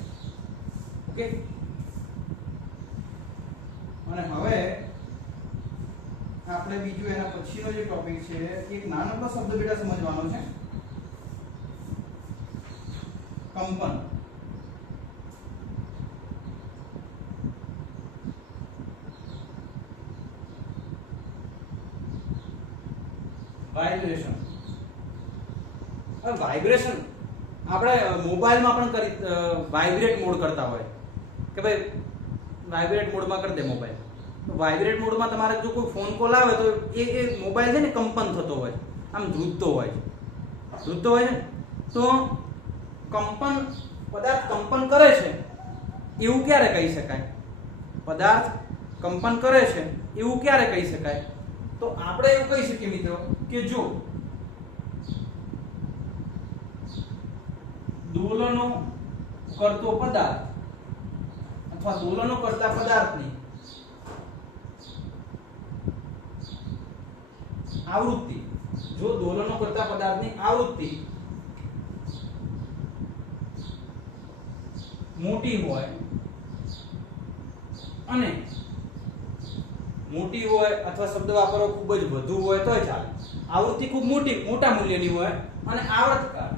ઓકે, અને હવે આપણે બીજું એના પછીનો જે ટોપિક છે, એક નાનકડો શબ્દ બેટા સમજવાનો છે, કંપન. વાઇબ્રેશન. વાઇબ્રેશન આપણે મોબાઈલમાં પણ કરી વાઇબ્રેટ મોડ કરતા હોય કે ભાઈ વાઇબ્રેટ મોડમાં કરી દે મોબાઈલ. તો વાઇબ્રેટ મોડમાં તમારે જો કોઈ ફોન કોલ આવે તો એ મોબાઈલ છે ને કંપન થતો હોય, આમ ધ્રુજતો હોય છે, ધ્રુજતો હોય છે. તો કંપન, પદાર્થ કંપન કરે છે એવું ક્યારે કહી શકાય? પદાર્થ કંપન કરે છે એવું ક્યારે કહી શકાય? તો આપણે એવું કહી શકીએ મિત્રો કે જો દોલનો કરતો પદાર્થ અથવા દોલનો કરતા પદાર્થની આવૃત્તિ, જો દોલનો કરતા પદાર્થની આવૃત્તિ મોટી હોય, અને મોટી હોય અથવા શબ્દ વાપરવો ખૂબ જ વધુ હોય તો ચાલે. આવૃત્તિ ખૂબ મોટા મૂલ્યની હોય અને આવર્તકાળ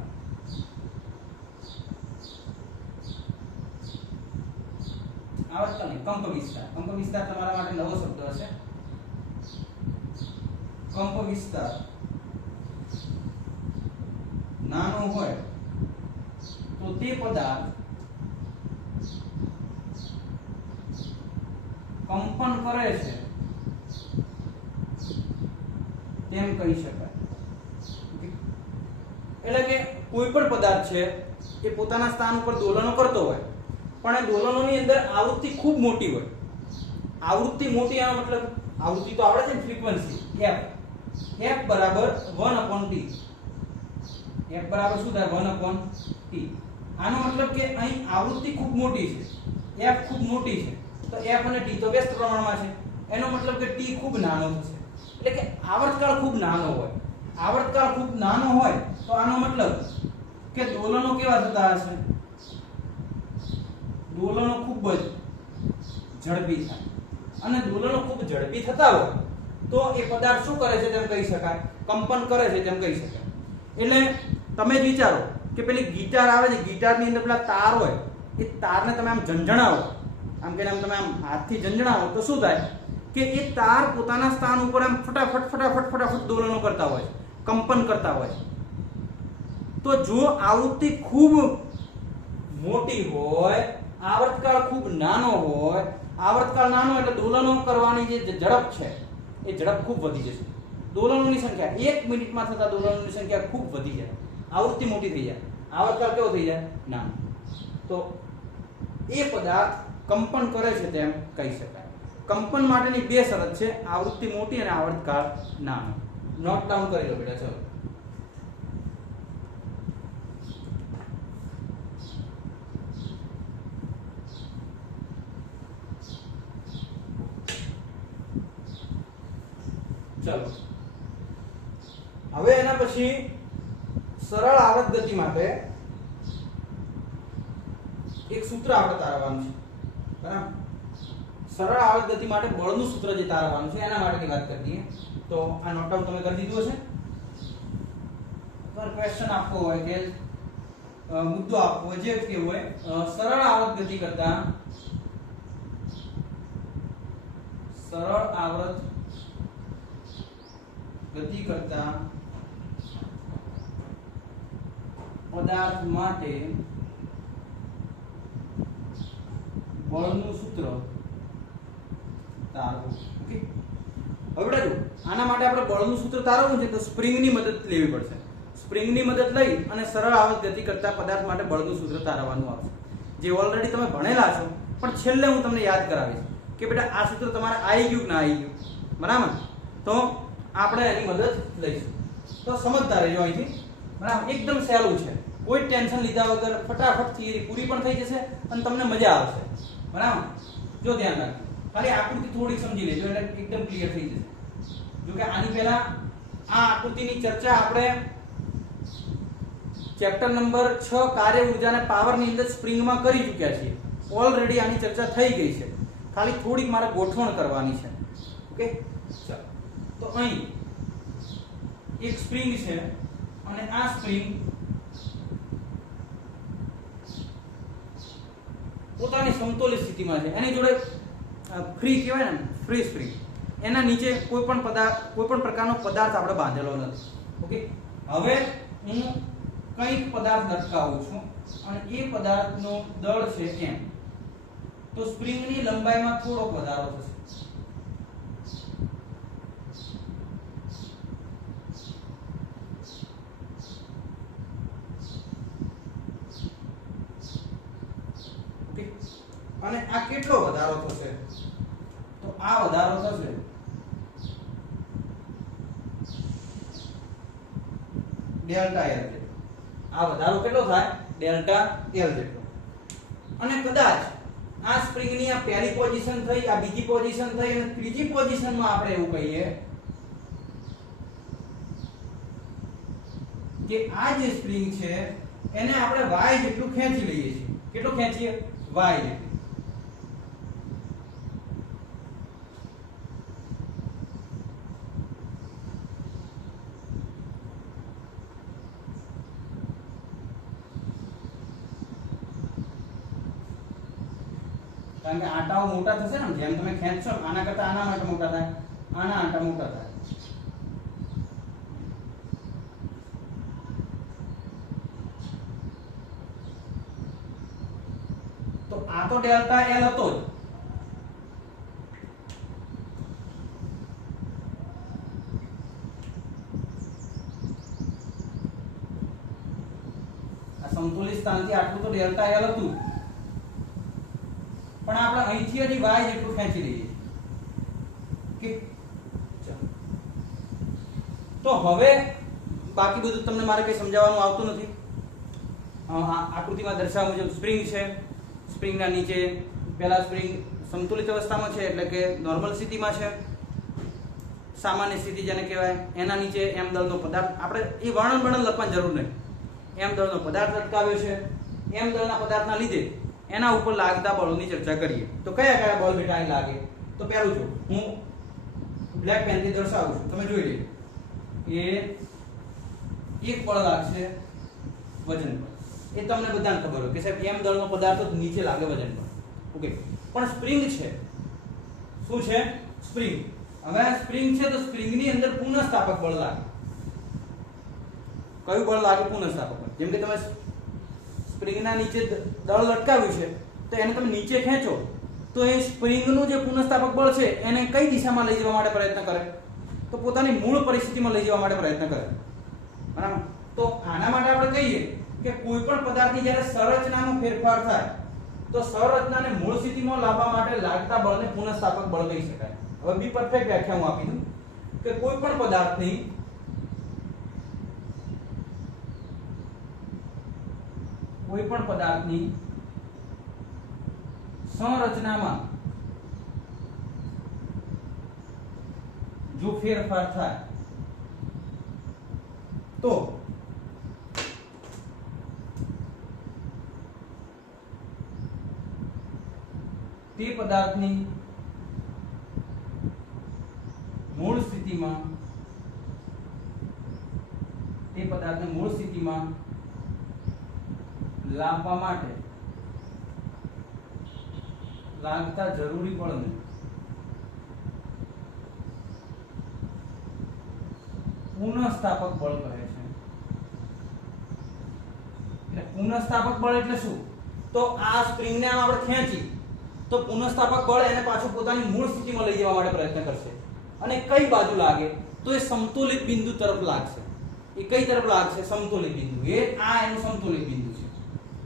આવર્તન કંપ વિસ્તાર. કંપ વિસ્તાર તમારા માટે નવો શબ્દ હશે. કંપ વિસ્તાર નાનો હોય તો તે પદાર્થ કંપન કરે છે તેમ કહી શકાય. એટલે કે કોઈ પણ પદાર્થ છે એ એ પોતાના સ્થાન ઉપર દોલનો કરતો હોય, પણ એ દોલનોની અંદર આવૃત્તિ ખૂબ મોટી હોય. આવૃત્તિ મોટી આનો મતલબ આવૃત્તિ તો આવડે છે ને, ફ્રીક્વન્સી f. f બરાબર 1/t. f બરાબર શું થાય? 1/t. આનો મતલબ કે અહીં આવૃત્તિ ખૂબ મોટી છે, f ખૂબ મોટી છે, તો f અને t તો વ્યસ્ત પ્રમાણમાં છે. એનો મતલબ કે t ખૂબ નાનો થશે. એટલે કે આવર્તકાળ ખૂબ નાનો હોય. આવર્તકાળ ખૂબ નાનો હોય તો આનો મતલબ કે દોલનો કેવા થતા હશે? દોલનો ખૂબ જ ઝડપી થાય. અને દોલનો ખૂબ ઝડપી થતા હોય તો એ પદાર્થ શું કરે છે તેમ કહી શકાય? કંપન કરે છે તેમ કહી શકાય. એટલે તમે જ વિચારો કે પેલી ગિટાર આવે છે, ગિટારની અંદર પેલા તાર હોય, એ તારને તમે આમ ઝંઝણાવો, આમ કે આમ તમે આમ હાથથી ઝંઝણાવો તો શું થાય કે એ તાર પોતાના સ્થાન ઉપર આમ ફટાફટ દોલનો કરતા હોય છે, કંપન કરતા હોય છે. તો જો આવૃત્તિ ખૂબ મોટી હોય, આવર્તકાળ ખૂબ નાનો હોય, આવર્તકાળ નાનો એટલે દોલનો કરવાની જે ઝડપ છે એ ઝડપ ખૂબ વધી જશે. દોલનોની સંખ્યા 1 મિનિટમાં થતા દોલનોની સંખ્યા ખૂબ વધી જાય, આવૃત્તિ મોટી થઈ જાય, આવર્તકાળ કેવો થઈ જાય? નાનો. તો એ પદાર્થ કંપન કરે છે તેમ કહી શકાય. કંપન માટેની બે શરત છે, આવૃત્તિ મોટી અને આવર્તકાળ નાનો. નોટ ડાઉન કરી લો બેટા. ચલો ચલો હવે એના પછી સરળ આવર્ત ગતિ માટે એક સૂત્ર આપણે તારવવાનું છે, બરાબર? સરળ આવર્ત ગતિ માટે બળનું સૂત્ર જે તારવવાનું છે એના માટેની વાત કરી દઈએ. તો આ નોટ ડાઉન તમે કરી દીધું હશે. પર ક્વેશ્ચન આપવો હોય કે મુદ્દો આપવો હોય, જે કેવું હોય, સરળ આવર્ત ગતિ કરતા પદાર્થ માટે બળનું સૂત્ર તારવું. ઓકે, હવે બેટા જો આના માટે આપણે બળનું સૂત્ર તારવવું છે તો સ્પ્રિંગની મદદ લેવી પડશે. સ્પ્રિંગની મદદ લઈ અને સરળ આવર્ત ગતિ કરતા પદાર્થ માટે બળનું સૂત્ર તારવવાનું આવશે, જે ઓલરેડી તમે ભણેલા છો, પણ છેલ્લે હું તમને યાદ કરાવીશ કે બેટા આ સૂત્ર તમારે આવી ગયું કે ના આવી ગયું, બરાબર? તો આપણે એની મદદ લઈશું. તો સમજતા રહેજો અહીંથી, બરાબર? એકદમ સહેલું છે, કોઈ ટેન્શન લીધા વગર ફટાફટ થિયરી પૂરી પણ થઈ જશે અને તમને મજા આવશે, બરાબર? જો ધ્યાન રાખજો, ખાલી આકૃતિ થોડી સમજી લેજો એટલે એકદમ ક્લિયર થઈ જશે. જો કે આની પહેલા આ આકૃતિની ચર્ચા આપણે ચેપ્ટર નંબર 6 કાર્ય ઊર્જા અને પાવરની અંદર સ્પ્રિંગમાં કરી ચૂક્યા છીએ. ઓલરેડી આની ચર્ચા થઈ ગઈ છે, ખાલી થોડીક મારે ગોઠવણ કરવાની છે. ઓકે, ચાલો. તો અહીં એક સ્પ્રિંગ છે અને આ સ્પ્રિંગ પોતાની સમતોલિત સ્થિતિમાં છે. એની જોડે ફ્રી કહેવાય ને, ફ્રી સ્પ્રિંગ. એના નીચે કોઈ પણ પ્રકારનો પદાર્થ આપણે બાંધેલો નથી. ઓકે, હવે હું કંઈક પદાર્થ લટકાવું છું અને એ પદાર્થનો દળ છે m, તો સ્પ્રિંગની લંબાઈમાં થોડો વધારો થશે. અને આ કેટલો વધારો થશે? તો આ વધારો થશે ડેલ્ટા L જેટલો. આ વધારો કેટલો થાય? ડેલ્ટા L જેટલો. અને કદાચ આ સ્પ્રિંગની આ પહેલી પોઝિશન થઈ, આ બીજી પોઝિશન થઈ અને ત્રીજી પોઝિશનમાં આપણે એવું કહીએ કે આ જે સ્પ્રિંગ છે એને આપણે y જેટલું ખેંચી લઈએ છીએ. કેટલું ખેંચીએ? y જેટલું. કારણ કે આંટાઓ મોટા થશે ને, જેમ તમે ખેંચશો આના કરતા આના માટે મોટા થાય, આના આંટા મોટા થાય. તો આ તો ડેલ્ટા L હતો જ. આ સમતુલિત સ્થાનથી આટલું તો ડેલ્ટા એલ હતું, પણ આપણે અહીંથી હજી y જેટલું ખેંચી લઈએ કે તો હવે બાકી બધું તમને મારે કઈ સમજાવવાનું આવતું નથી. આકૃતિમાં દર્શાવ્યા મુજબ સ્પ્રિંગ છે, સ્પ્રિંગના નીચે પહેલા સ્પ્રિંગ સંતુલિત અવસ્થામાં છે એટલે કે નોર્મલ સ્થિતિમાં છે, સામાન્ય સ્થિતિ જેને કહેવાય. એના નીચે m દળનો પદાર્થ, આપણે એ વર્ણન લખવાની જરૂર નહીં. m દળનો પદાર્થ લટકાવ્યો છે. m દળના પદાર્થના લીધે એના ઉપર લાગતા બળોની ચર્ચા કરીએ. તો કયા કયા બળ બેટા અહીં લાગે? તો પહેલું જો હું બ્લેક પેન થી દર્શાવું છું, તમે જોઈ લો કે એક બળ લાગશે વજન પર. એ તમને બધાને ખબર હોય કે સાહેબ m દળનો પદાર્થ તો નીચે લાગે વજન પર. ઓકે, પણ સ્પ્રિંગ છે. શું છે? સ્પ્રિંગ. હવે આ સ્પ્રિંગ છે તો સ્પ્રિંગની અંદર પુનઃસ્થાપક બળ લાગે. કયું બળ લાગે? પુનઃસ્થાપક બળ. જેમ કે તમે સ્પ્રિંગના નીચે દળ લટકાવ્યું છે તો એને તમે નીચે ખેંચો તો એ સ્પ્રિંગનું જે પુનઃસ્થાપક બળ છે એને કઈ દિશામાં લઈ જવા માટે પ્રયત્ન કરે? તો પોતાની મૂળ પરિસ્થિતિમાં લઈ જવા માટે પ્રયત્ન કરે. બરાબર? તો આના માટે આપણે કહીએ કે કોઈ પણ પદાર્થની જ્યારે સંરચનામાં ફેરફાર થાય તો સંરચનાને મૂળ સ્થિતિમાં લાવવા માટે લાગતા બળને પુનઃસ્થાપક બળ કહી શકાય. હવે બી પરફેક્ટ વ્યાખ્યા હું આપી દઉં કે કોઈ પણ પદાર્થની સંરચનામાં જો ફેરફાર થાય તો તે પદાર્થની મૂળ સ્થિતિમાં લાવવા માટે લાગતા જરૂરી બળને પુનઃસ્થાપક બળ કહે છે. એટલે પુનઃસ્થાપક બળ એટલે શું? તો આ સ્પ્રિંગને આમ આપણે ખેંચી તો પુનઃસ્થાપક બળ એને પાછું પોતાની મૂળ સ્થિતિમાં લઈ જવા માટે પ્રયત્ન કરશે. અને કઈ બાજુ લાગે? તો એ સમતુલિત બિંદુ તરફ લાગશે. એ કઈ તરફ લાગશે? સમતુલિત બિંદુ. એ આ એનું સમતુલિત બિંદુ છે.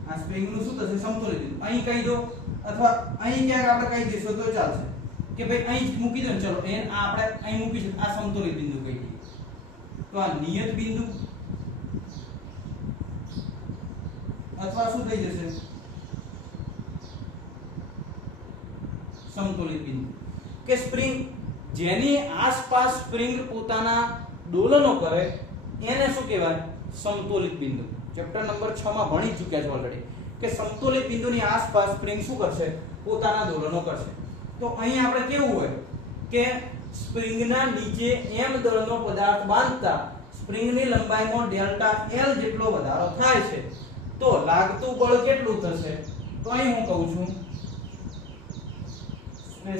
આ સ્પ્રિંગનું શું થશે? સમતુલિત બિંદુ. અહીં કહી દો અથવા અહીં ક્યાંક આપણે કહી દઈશું તો ચાલશે કે ભાઈ અહીં જ મૂકી દો ને. ચલો એને આપણે અહીં મૂકીશું, આ સમતુલિત બિંદુ કહી દઈએ. તો આ નિયત બિંદુ અથવા શું થઈ જશે? સમતુલિત બિંદુ. કે સ્પ્રિંગ જેની આસપાસ સ્પ્રિંગ પોતાના દોલનો કરે એને શું કહેવાય? સમતુલિત બિંદુ. ચેપ્ટર નંબર 6 માં ભણી ચૂક્યા છો ઓલરેડી કે સમતુલિત બિંદુની આસપાસ સ્પ્રિંગ શું કરશે? પોતાના દોલનો કરશે. તો અહીં આપણે કેવું હોય કે સ્પ્રિંગના નીચે m દળનો પદાર્થ બાંધતા સ્પ્રિંગની લંબાઈમાં ડેલ્ટા L જેટલો વધારો થાય છે તો લાગતું બળ કેટલું થશે? તો અહીં હું કહું છું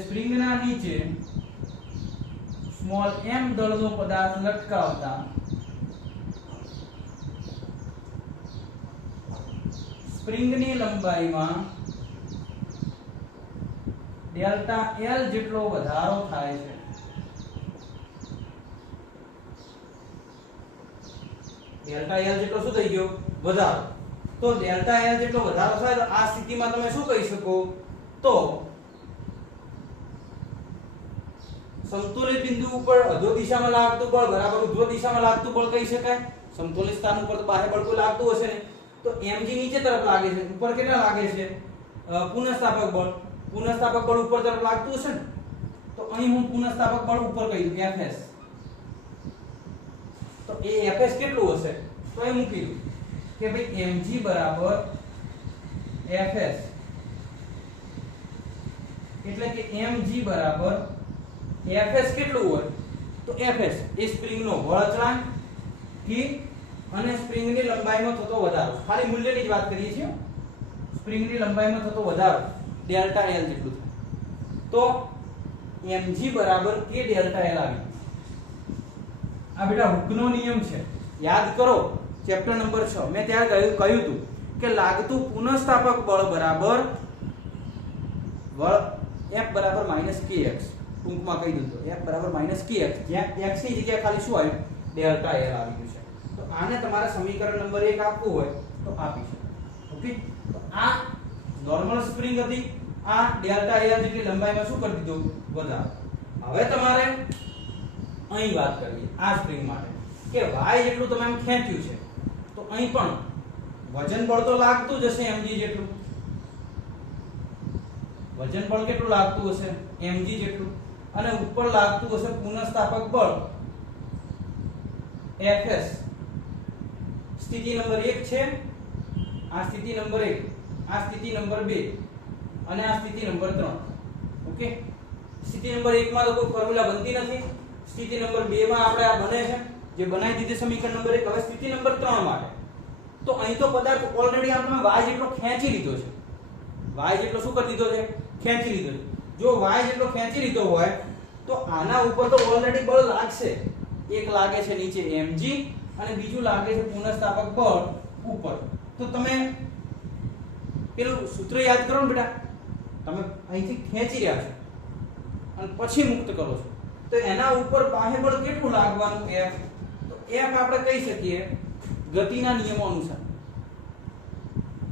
સ્પ્રિંગના નીચે સ્મોલ m દળનો પદાર્થ લટકાવતા સ્પ્રિંગની લંબાઈમાં ડેલ્ટા L જેટલો વધારો થાય છે. ડેલ્ટા L જેટલો શું થઈ ગયો? વધારો. તો ડેલ્ટા L જેટલો વધારો થાય તો આ સ્થિતિમાં તમે શું કહી શકો? તો સંતુલિત બિંદુ ઉપર અધો દિશામાં લાગતું બળ બરાબર ઉર્ધ્વ દિશામાં લાગતું બળ કહી શકાય. સંતુલિત સ્થાન ઉપર તો બાહ્ય બળ કોઈ લાગતું હશે ને, તો mg નીચે તરફ લાગે છે, ઉપર કેટલા લાગે છે? પુનઃસ્થાપક બળ. પુનઃસ્થાપક બળ ઉપર તરફ લાગતું હશે ને, તો અહીં હું પુનઃસ્થાપક બળ ઉપર કહી દઉં Fs. તો એ Fs કેટલું હશે? તો એ મૂકી દઉં કે ભાઈ mg બરાબર Fs. એટલે કે mg બરાબર Fs કેટલું હોય? તો Fs એ સ્પ્રિંગનો બળ અચળાંક થી અને સ્પ્રિંગની લંબાઈમાં થતો વધારો. ખાલી મૂલ્યની જ વાત કરીએ છીએ. સ્પ્રિંગની લંબાઈમાં થતો વધારો ડેલ્ટા L જેટલું થાય. તો mg બરાબર k ડેલ્ટા L આવી. આ બેટા હુકનો નિયમ છે, યાદ કરો. ચેપ્ટર નંબર 6 મેં ત્યાં કહ્યું હતું કે લાગતું પુનઃસ્થાપક બળ બરાબર F બરાબર -kx. ટૂંકમાં કહી દઉં તો F બરાબર -kx, જ્યાં x ની જગ્યાએ ખાલી શું આવ્યું? ડેલ્ટા L આવી ગયું છે. તો આને તમારે સમીકરણ નંબર 1 આપવું હોય તો આપી શકો. ઓકે, તો આ નોર્મલ સ્પ્રિંગ હતી, આ ડેલ્ટા એલ જેટલી લંબાઈમાં શું કરી દીધું, વધારો. હવે તમારે અહીં વાત કરવી આ સ્પ્રિંગ માટે કે y જેટલું તમે એમ ખેંચ્યું છે, તો અહીં પણ વજન બળ તો લાગતું જ હશે mg જેટલું. વજન બળ કેટલું લાગતું હશે, mg જેટલું, અને ઉપર લાગતું હશે પુનઃસ્થાપક બળ fs. સ્થિતિ નંબર 1 છે, આ સ્થિતિ નંબર 1, આ સ્થિતિ નંબર 2 અને આ સ્થિતિ નંબર 3. ઓકે, સ્થિતિ નંબર 1 માં તો કોઈ ફોર્મ્યુલા બનતી નથી, સ્થિતિ નંબર 2 માં આપણે આ બને છે, જે બનાવી દીધી સમીકરણ નંબર 1. હવે સ્થિતિ નંબર 3 માટે તો અહીં તો પદાર્થ ઓલરેડી આપણે y જેટલો ખેંચી લીધો છે. y જેટલો શું કરી દીધો છે, ખેંચી લીધો છે. જો y જેટલો ખેંચી લીધો હોય તો આના ઉપર તો ઓલરેડી બળ લાગશે. એક લાગે છે નીચે mg અને બીજું લાગે છે પુનઃસ્થાપક બળ ઉપર. તો તમે પેલું સૂત્ર યાદ કરો ને બેટા, તમે અહીંથી ખેંચી રહ્યા છો અને પછી મુક્ત કરો છો, તો એના ઉપર બાહ્ય બળ કેટલું લાગવાનું, f. તો f આપણે કહી શકીએ ગતિના નિયમો અનુસાર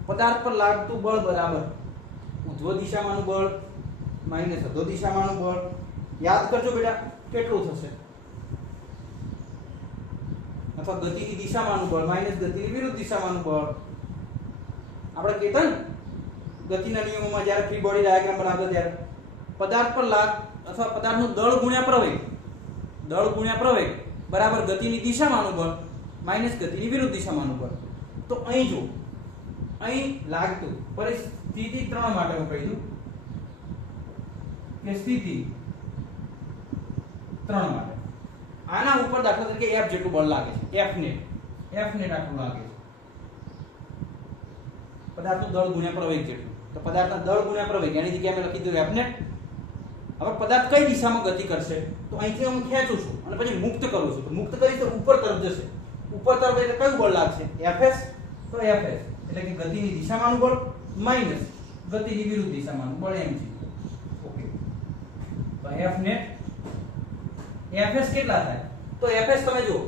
પદાર્થ પર લાગતું બળ બરાબર ઉધ્વ દિશામાંનું બળ માઈનસ અધો દિશામાંનું બળ. યાદ કરજો બેટા કેટલું થશે, અથવા ગતિની દિશામાંનું બળ માઈનસ ગતિની વિરુદ્ધ દિશામાંનું બળ. આપણે કહેતા ને ગતિના નિયમોમાં જ્યારે ફ્રી બોડી ડાયાગ્રામ બનાવતો ત્યારે પદાર્થ પર લાગ અથવા પદાર્થનું દળ ગુણ્યા પ્રવેગ બરાબર ગતિની દિશામાંનું બળ માઈનસ ગતિની વિરુદ્ધ દિશામાંનું બળ. તો અહીં જો અહીં લાગતું પરિસ્થિતિ 3 માટે હું કહી દઉં કે સ્થિતિ 3 માટે આના ઉપર દાખલા તરીકે f જેટલું બળ લાગે છે, f net આટલું લાગે છે, પદાર્થનું દળ ગુણ્યા પ્રવેગ જેટલું. તો પદાર્થના દળ ગુણ્યા પ્રવેગ એની જગ્યાએ મેં લખી દીધું f net. હવે પદાર્થ કઈ દિશામાં ગતિ કરશે, તો અહીંથી હું ખેંચું છું અને પછી મુક્ત કરું છું, તો મુક્ત કરીશ તો ઉપર તરફ જશે. ઉપર તરફ એટલે કયું બળ લાગશે, fs. તો fs એટલે કે ગતિની દિશામાંનું બળ માઈનસ ગતિની વિરુદ્ધ દિશામાંનું બળ mg. ઓકે, તો f net fs કેટલા થાય, તો fs તમે જુઓ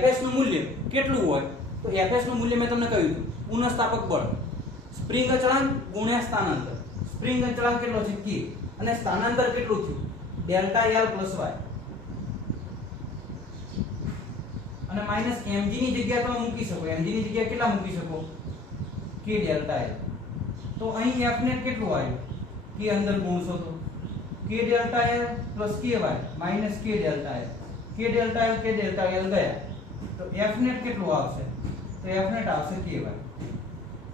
fs નું મૂલ્ય કેટલું હોય, તો fs નું મૂલ્ય મેં તમને કહ્યું હતું પુનઃસ્થાપક બળ સ્પ્રિંગ અચળાંક ગુણ્યા સ્થાનાંતર. સ્પ્રિંગ અચળાંક કેટલો છે k અને સ્થાનાંતર કેટલું થયું ડેલ્ટા l પ્લસ y અને માઈનસ mg ની જગ્યાએ તમે મૂકી શકો, mg ની જગ્યાએ કેટલા મૂકી શકો, k ડેલ્ટા l. તો અહીં f net કેટલું આવ્યું, k અંદર ગુણશો તો k delta l plus ky minus k delta l, k delta l ગયા તો f net કેટલું આવશે, તો f net આવશે ky.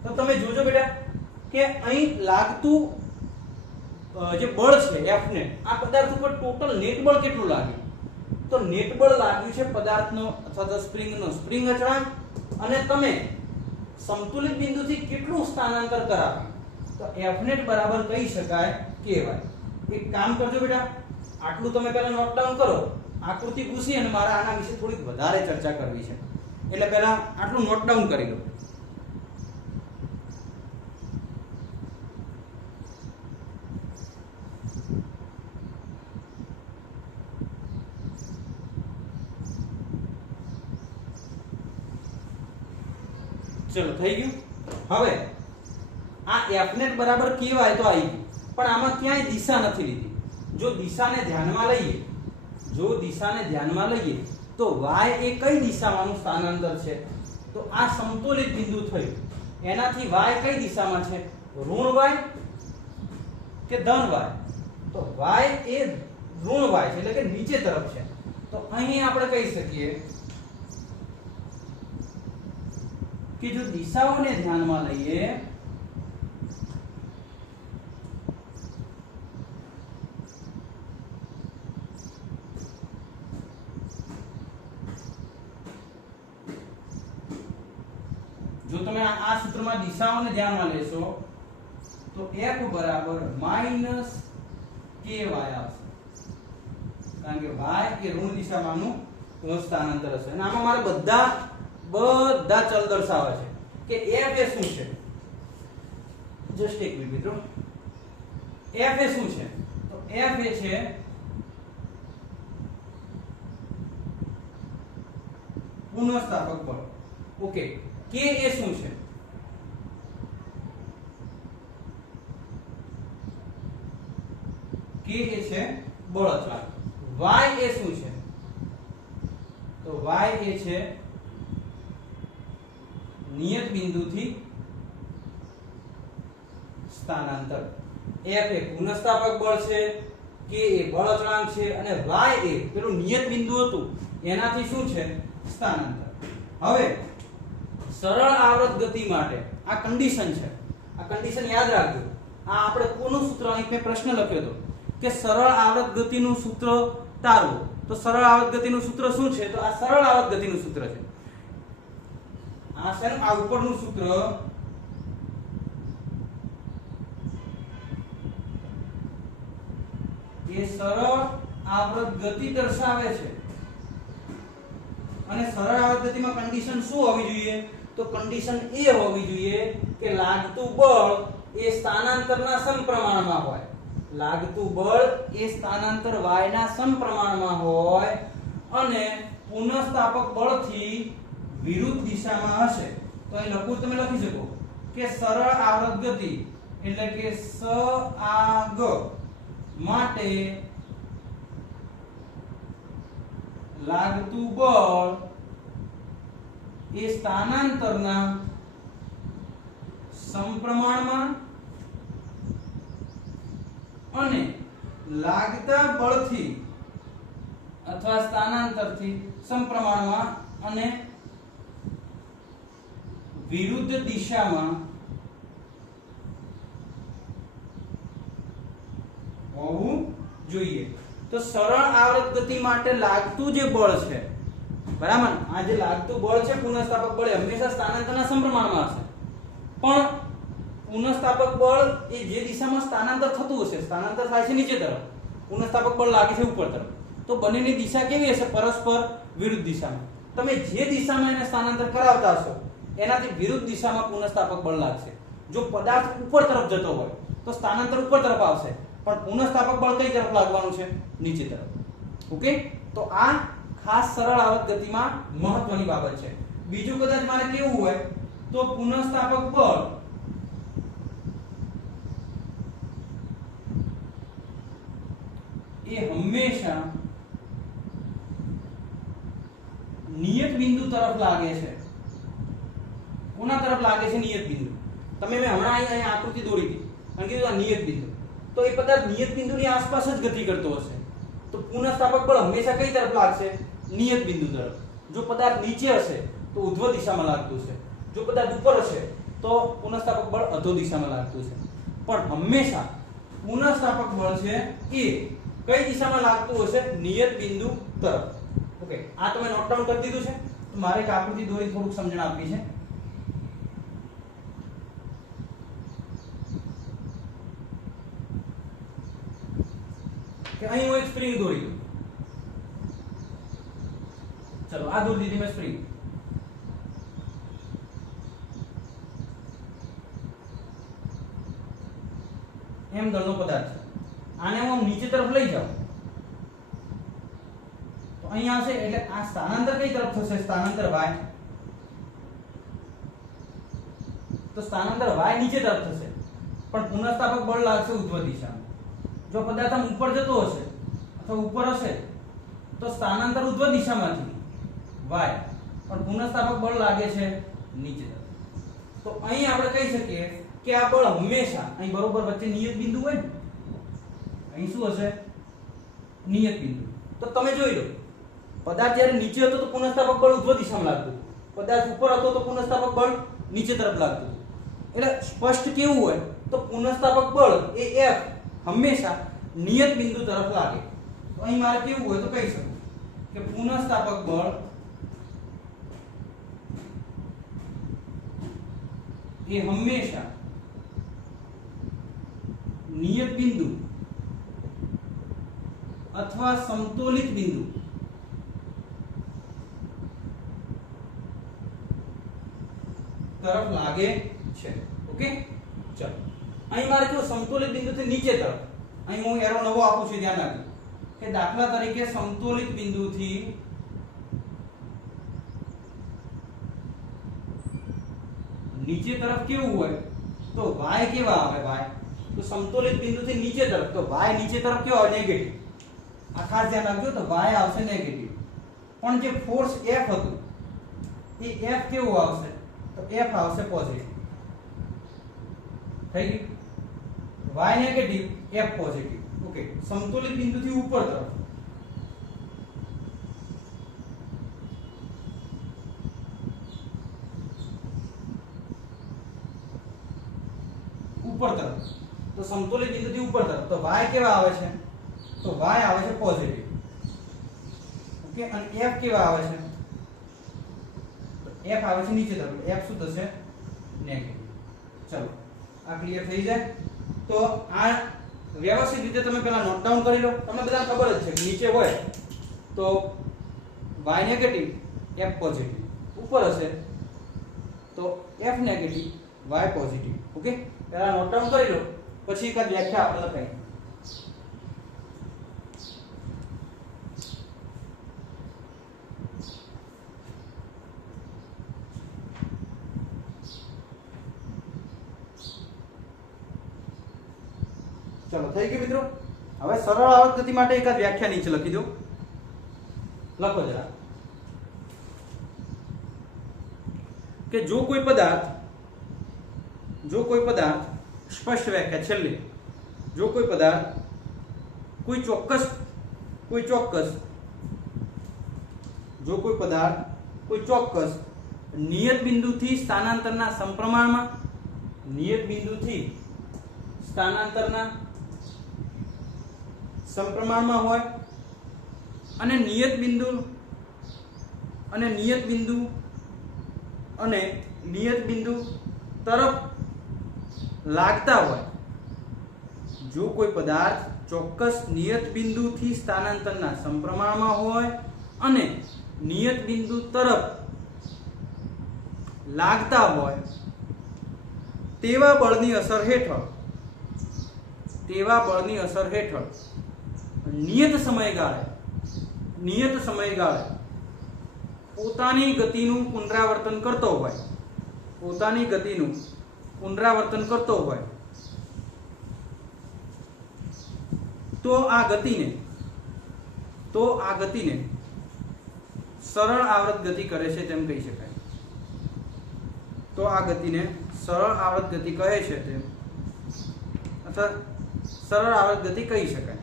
તો તમે જોજો બેટા કે અહીં લાગતું જે બળ છે f net, આ પદાર્થ ઉપર ટોટલ નેટ બળ કેટલું લાગ્યું, તો નેટ બળ લાગ્યું છે પદાર્થનો અથવા તો સ્પ્રિંગનો સ્પ્રિંગ અચળાંક અને તમે સમતુલિત બિંદુથી કેટલું સ્થાનાંતર કરાવ્યું, તો f net બરાબર કહી શકાય ky. એક કામ કરજો બેટા, આટલું તમે પહેલા નોટ ડાઉન કરો, આકૃતિ પૂછી અને મારા આના વિશે થોડીક વધારે ચર્ચા કરવી છે, એટલે પહેલા આટલું નોટ ડાઉન કરી લો. ચલો થઈ ગયું. હવે આ f net બરાબર ky તો આવી ગયું, પણ આમાં ક્યાંય દિશા નથી લીધી. જો દિશાને ધ્યાનમાં લઈએ તો y એ કઈ દિશામાંનું સ્થાનાંતર છે, તો આ સમતોલિત બિંદુ થયું, એનાથી y કઈ દિશામાં છે, ઋણ y કે ધન y, તો y એ ઋણ y છે એટલે કે નીચે તરફ છે. તો અહીં આપણે કહી શકીએ કે જો દિશાઓને ધ્યાનમાં લઈએ જો તમે આ સૂત્રમાં દિશાઓને ધ્યાનમાં લેશો તો f બરાબર માઈનસ ky આવશે, કારણ કે y એ ઋણ દિશામાંનું સ્થાનાંતર હશે. અને આમાં મારે બધા ચલ દર્શાવે છે કે f એ શું છે. જસ્ટ એક મિનિટ મિત્રો, f એ શું છે, તો f એ છે પુનઃસ્થાપક બળ. ઓકે, k એ શું છે, કે એ છે બળ અચળાંક, y એ શું છે તો y એ છે નિયત બિંદુથી સ્થાનાંતર, f એ પુનઃસ્થાપક બળ છે, k એ બળ અચળાંક છે અને y એ પેલું નિયત બિંદુ હતું એનાથી શું છે સ્થાનાંતર. હવે સરળ આવર્ત ગતિ માટે આ કન્ડિશન છે, આ કન્ડિશન યાદ રાખજો. આ આપણે કોનું સૂત્ર અહીં મેં પ્રશ્ન લખ્યો હતો કે સરળ આવર્ત ગતિનું સૂત્ર તારવો. તો સરળ આવર્ત ગતિનું સૂત્ર શું છે તો આ સરળ આવર્ત ગતિનું સૂત્ર છે. આ છે ને આ ઉપરનું સૂત્ર એ સરળ આવર્ત ગતિ દર્શાવે છે અને સરળ આવર્ત ગતિમાં કન્ડિશન શું હોવી જોઈએ તો કન્ડિશન એ હોવી જોઈએ કે લાગતું બળ એ સ્થાનાંતરના સમપ્રમાણમાં હોય, લાગતું બળ એ સ્થાનાંતર y ના સમપ્રમાણમાં હોય અને પુનઃસ્થાપક બળથી વિરુદ્ધ દિશામાં હશે. તો અહીં લખું તમે લખી શકો કે સરળ આવર્ત ગતિ એટલે કે સઆગ માટે લાગતું બળ એ સ્થાનાંતરના સમપ્રમાણમાં અને લાગતા બળથી અથવા સ્થાનાંતરથી સમપ્રમાણમાં અને વિરુદ્ધ દિશામાં હોવું જોઈએ. તો સરળ આવર્ત ગતિ માટે લાગતું જે બળ છે બરાબર, આ જે લાગતું બળ છે પુનઃસ્થાપક બળ હંમેશા સ્થાનાંતરના સમપ્રમાણમાં હશે, પણ પુનઃસ્થાપક બળ એ જે દિશામાં સ્થાનાંતર થતું હશે, સ્થાનાંતર થાય છે નીચે તરફ, પુનઃસ્થાપક બળ લાગે છે ઉપર તરફ, તો બંનેની દિશા કેવી હશે પરસ્પર વિરુદ્ધ દિશામાં. તમે જે દિશામાં એને સ્થાનાંતર કરાવતા હશો એનાથી વિરુદ્ધ દિશામાં પુનઃસ્થાપક બળ લાગશે. જો પદાર્થ ઉપર તરફ જતો હોય તો સ્થાનાંતર ઉપર તરફ આવશે, પણ પુનઃસ્થાપક બળ કઈ તરફ લાગવાનું છે નીચે તરફ. ઓકે, તો આ ખાસ સરળ આવર્ત ગતિમાં મહત્વની બાબત છે. બીજું કદાચ મારે કેવું હોય તો પુનઃસ્થાપક બળ એ હંમેશા નિયત બિંદુ તરફ લાગે છે. કોના તરફ લાગે છે નિયત બિંદુ. તમે મેં હમણાં અહીં આકૃતિ દોરી હતી અને કીધું આ નિયત બિંદુ, તો એ પદાર્થ નિયત બિંદુની આસપાસ જ ગતિ કરતો હશે, તો પુનઃસ્થાપક બળ હંમેશા કઈ તરફ લાગશે નિયત બિંદુ તરફ. જો પદાર્થ નીચે હશે તો ઉધ્વ દિશામાં લાગતું છે, જો પદાર્થ ઉપર હશે તો પુનઃસ્થાપક બળ અધો દિશામાં લાગતું છે. પણ હંમેશા પુનઃસ્થાપક બળ છે એ કઈ દિશામાં લાગતું હશે નિયત બિંદુ તરફ. ઓકે, આ તમે નોટ ડાઉન કરી દીધું છે. તો મારે એક આકૃતિ દોરી થોડુંક સમજણ આપવી છે. કે અહીં હું એક સ્પ્રિંગ દોરી દઉં. ચલો આ દોરી દીધી મેં સ્પ્રિંગ. એમ દળનો પદાર્થ છે. આને હું નીચે તરફ લઈ જાઉં તો અહીં આવશે એટલે આ સ્થાનાંતર કઈ તરફ થશે સ્થાનાંતર y. તો સ્થાનાંતર y નીચે તરફ થશે પણ પુનઃસ્થાપક બળ લાગશે ઉધ્વ દિશામાં. જો પદાર્થ આમ ઉપર જતો હશે અથવા ઉપર હશે તો સ્થાનાંતર ઉધ્વ દિશામાંથી y, પણ પુનઃસ્થાપક બળ લાગે છે નીચે તરફ. તો અહીં આપણે કહી શકીએ કે આ બળ હંમેશા અહીં બરોબર વચ્ચે નિયત બિંદુ હોય ને, અહીં શું હશે નિયત બિંદુ. તો તમે જોઈ લો પદાર્થ જ્યારે નીચે હતો તો પુનઃસ્થાપક બળ ઉધ્વ દિશામાં લાગતું, પદાર્થ ઉપર હતો તો પુનઃસ્થાપક બળ નીચે તરફ લાગતું. એટલે સ્પષ્ટ કેવું હોય તો પુનઃસ્થાપક બળ એ F હંમેશા નિયત બિંદુ તરફ લાગે. તો અહીં મારે કેવું હોય તો કહી શકું કે પુનઃસ્થાપક બળ એ હંમેશા નિયત બિંદુ અથવા સમતોલિત બિંદુ તરફ લાગે છે. ઓકે, ચલો અહીં મારે જો સમતોલિત બિંદુથી નીચે તરફ, અહીં હું એરો નવો આપું છું, ધ્યાન રાખજો કે દાખલા તરીકે સમતોલિત બિંદુથી નીચે તરફ કેવું હોય તો y કેવા આવે, y તો સમતોલિત બિંદુથી નીચે તરફ, તો y નીચે તરફ કેવો આવે? નેગેટિવ. આ ખાસ ધ્યાન રાખજો, તો y આવશે નેગેટિવ. પણ જે ફોર્સ F હતું એ F કેવું આવશે? તો F આવશે પોઝિટિવ. થઈ ગયું? y negative, F positive. Okay, સમતોલિત બિંદુથી ઉપર તરફ, ઉપર તરફ, તો સમતોલિત બિંદુથી ઉપર તરફ, તો y કેવા આવે છે? તો y આવે છે પોઝિટિવ. ઓકે, અને F કેવા આવે છે? તો F આવે છે નીચે તરફ, F શું થશે? નેગેટિવ. ચલો, આ ક્લિયર થઈ જાય. તો આ વ્યવસ્થિત રીતે તમે પહેલા નોટ ડાઉન કરી લો. તમને બધાને ખબર જ છે કે નીચે હોય તો y નેગેટિવ, F પોઝિટિવ. ઉપર હશે તો F negative, y positive. Okay, પહેલા નોટ ડાઉન કરી લો, પછી એકાદ વ્યાખ્યા આપણે લખાઈએ. ચલો, થઈ ગયું મિત્રો. હવે સરળ આવર્ત ગતિ માટે એકાદ વ્યાખ્યા નીચે લખી દો. લખો જરા કે જો કોઈ પદાર્થ સ્પષ્ટ વ્યાખ્યા છેલ્લે, જો કોઈ પદાર્થ કોઈ ચોક્કસ નિયત બિંદુથી સ્થાનાંતરના સમપ્રમાણમાં હોય અને નિયત બિંદુ તરફ લાગતા હોય, જો કોઈ પદાર્થ ચોક્કસ નિયત બિંદુથી સ્થાનાંતરના સમપ્રમાણમાં હોય અને નિયત બિંદુ તરફ લાગતા હોય તેવા બળની અસર હેઠળ નિયત સમયગાળે પોતાની ગતિનું પુનરાવર્તન કરતો હોય તો આ ગતિને સરળ આવર્ત ગતિ કરે છે તેમ કહી શકાય. સરળ આવર્ત ગતિ કહી શકાય.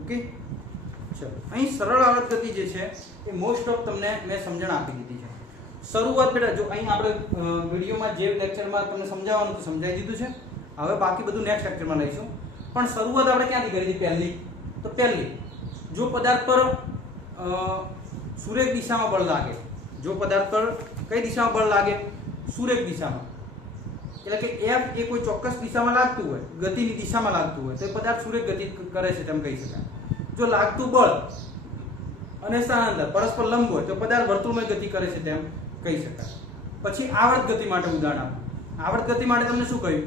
ઓકે, ચલો, અહીં સરળ આવર્ત ગતિ જે છે એ મોસ્ટ ઓફ તમને મેં સમજણ આપી દીધી છે. શરૂઆત બેટા, જો અહીં આપણે વિડીયોમાં જે લેક્ચરમાં તમને સમજાવવાનું સમજાવી દીધું છે. હવે બાકી બધું નેક્સ્ટ લેક્ચરમાં લઈશું. પણ શરૂઆત આપણે ક્યાંથી કરી હતી? પહેલી, જો પદાર્થ પર સુરેખ દિશામાં બળ લાગે, કઈ દિશામાં બળ લાગે? સુરેખ દિશામાં. એટલે કે F એ કોઈ ચોક્કસ દિશામાં લાગતું હોય, ગતિની દિશામાં લાગતું હોય, તો એ પદાર્થ સુરેખ ગતિ કરે છે તેમ કહી શકાય. જો લાગતું બળ અને સ્થાનાંતર પરસ્પર લંબ હોય તો પદાર્થ વર્તુળમય ગતિ કરે છે તેમ કહી શકાય. પછી આવર્ત ગતિ માટે ઉદાહરણ આપો. આવર્ત ગતિ માટે તમને શું કહ્યું?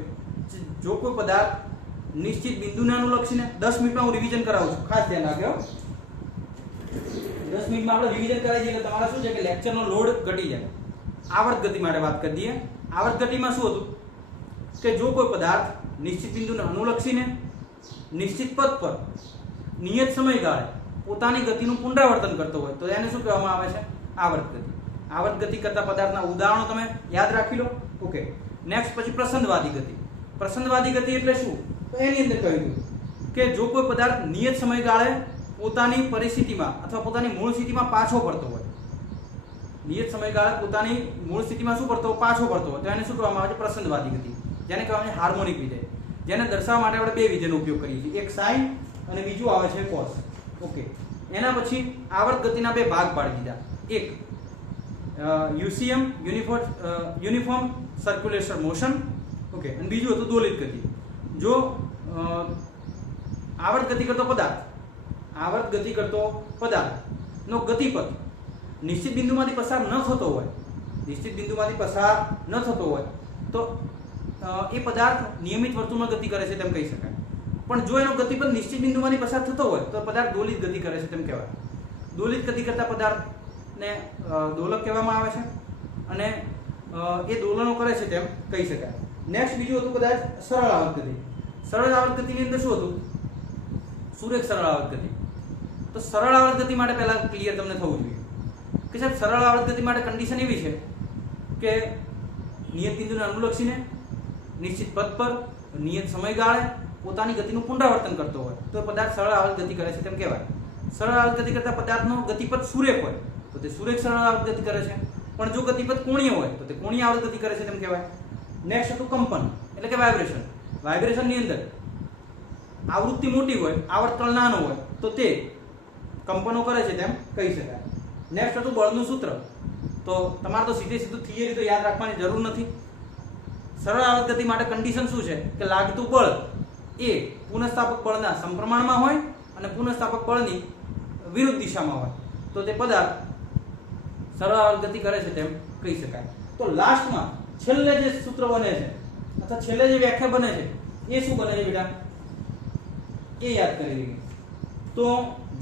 જો કોઈ પદાર્થ નિશ્ચિત બિંદુને અનુલક્ષીને 10 મિનિટમાં હું રિવિઝન કરાવું છું, ખાસ ધ્યાન રાખજો. 10 મિનિટમાં આપણે રિવિઝન કરાવી દઈએ એટલે તમારે શું છે કે લેક્ચરનો લોડ ઘટી જાય. આવર્ત ગતિ માટે વાત કરી દઈએ. આવર્ત ગતિમાં શું હતું કે જો કોઈ પદાર્થ નિશ્ચિત બિંદુને અનુલક્ષીને નિશ્ચિત પથ પર નિયત સમયગાળે પોતાની ગતિનું પુનરાવર્તન કરતો હોય તો એને શું કહેવામાં આવે છે? આવર્ત ગતિ. આવર્ત ગતિ કરતા પદાર્થના ઉદાહરણો તમે યાદ રાખી લો. ઓકે, નેક્સ્ટ પછી પ્રસંદવાદી ગતિ. પ્રસંદવાદી ગતિ એટલે શું? તો એની અંદર કહ્યું કે જો કોઈ પદાર્થ નિયત સમયગાળે પોતાની પરિસ્થિતિમાં અથવા પોતાની મૂળ સ્થિતિમાં પાછો પડતો હોય, નિયત સમયગાળે પોતાની મૂળ સ્થિતિમાં શું પડતો હોય? પાછો પડતો હોય, તો એને શું કહેવામાં આવે છે? પ્રસંદવાદી ગતિ. જેને કહેવામાં આવે છે હાર્મોનિક વિધેય. જેને દર્શાવવા માટે આપણે બે વિધેયનો ઉપયોગ કરીએ છીએ, એક સાઇન અને બીજું આવે છે કોસ. ઓકે, એના પછી આવર્ત ગતિના બે ભાગ પાડી દીધા. એક યુસીએમ, યુનિફોર્મ સર્ક્યુલેશન મોશન. ઓકે, અને બીજું હતું દોલિત ગતિ. જો આવર્ત ગતિ કરતો પદાર્થનો ગતિપથ નિશ્ચિત બિંદુમાંથી પસાર ન થતો હોય તો એ પદાર્થ નિયમિત વર્તુળમાં ગતિ કરે છે તેમ કહી શકાય. પણ જો એનો ગતિપથ નિશ્ચિત બિંદુમાંથી પસાર થતો હોય તો પદાર્થ દોલિત ગતિ કરે છે તેમ કહેવાય. દોલિત ગતિ કરતા પદાર્થને દોલક કહેવામાં આવે છે અને એ દોલનો કરે છે તેમ કહી શકાય. નેક્સ્ટ બીજું હતું કદાચ સરળ આવર્ત ગતિ. સરળ આવર્ત ગતિની અંદર શું હતું? સુરેખ સરળ આવર્ત ગતિ. તો સરળ આવર્ત ગતિ માટે પહેલા ક્લિયર તમને થવું જોઈએ કે સાહેબ સરળ આવર્ત ગતિ માટે કન્ડિશન એવી છે કે નિયત બિંદુને અનુલક્ષીને નિશ્ચિત પથ પર નિયત સમયગાળે પોતાની ગતિનું પુનરાવર્તન કરતો હોય તો પદાર્થ સરળ આવર્ત ગતિ કરે છે તેમ કહેવાય. સરળ આવર્ત ગતિ કરતા પદાર્થનો ગતિપથ સુરેખ હોય તો તે સુરેખ સરળ આવર્ત ગતિ કરે છે, પણ જો ગતિપથ કોણીય હોય તો તે કોણીય આવર્ત ગતિ કરે છે તેમ કહેવાય. નેક્સ્ટ હતું કંપન એટલે કે વાઇબ્રેશન. વાઇબ્રેશનની અંદર આવૃત્તિ મોટી હોય, આવર્તકાળ નાનો હોય તો તે કંપનો કરે છે તેમ કહી શકાય. નેક્સ્ટ હતું બળનું સૂત્ર. તો તમારે તો સીધું થિયરી તો યાદ રાખવાની જરૂર નથી. સરળ આવર્ત ગતિ માટે કન્ડિશન શું છે કે લાગતું બળ એ પુનઃસ્થાપક બળના સમપ્રમાણમાં હોય અને પુનઃસ્થાપક બળની વિરુદ્ધ દિશામાં હોય તો તે પદાર્થ સરળ આવર્ત ગતિ કરે છે તેમ કહી શકાય. તો લાસ્ટમાં છેલ્લે જે સૂત્ર બને છે અથવા છેલ્લે જે વ્યાખ્યા બને છે એ શું બને છે બેટા? એ યાદ કરી લઈએ. તો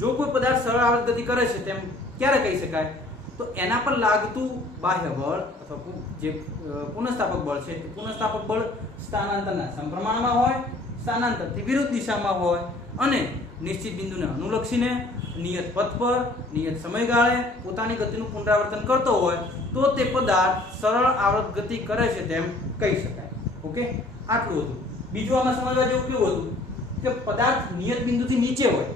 જો કોઈ પદાર્થ સરળ આવર્ત ગતિ કરે છે તેમ ક્યારે કહી શકાય? તો એના પર લાગતું બાહ્ય બળ અથવા જે પુનઃસ્થાપક બળ છે એ પુનઃસ્થાપક બળ સ્થાનાંતરના સમપ્રમાણમાં હોય, સ્થાનાંતરથી વિરુદ્ધ દિશામાં હોય અને નિશ્ચિત બિંદુને અનુલક્ષીને નિયત પથ પર નિયત સમયગાળે પોતાની ગતિનું પુનરાવર્તન કરતો હોય તો તે પદાર્થ સરળ આવર્ત ગતિ કરે છે તેમ કહી શકાય. ઓકે, આટલું હતું. બીજું આમાં સમજવા જેવું કેવું હતું કે પદાર્થ નિયત બિંદુથી નીચે હોય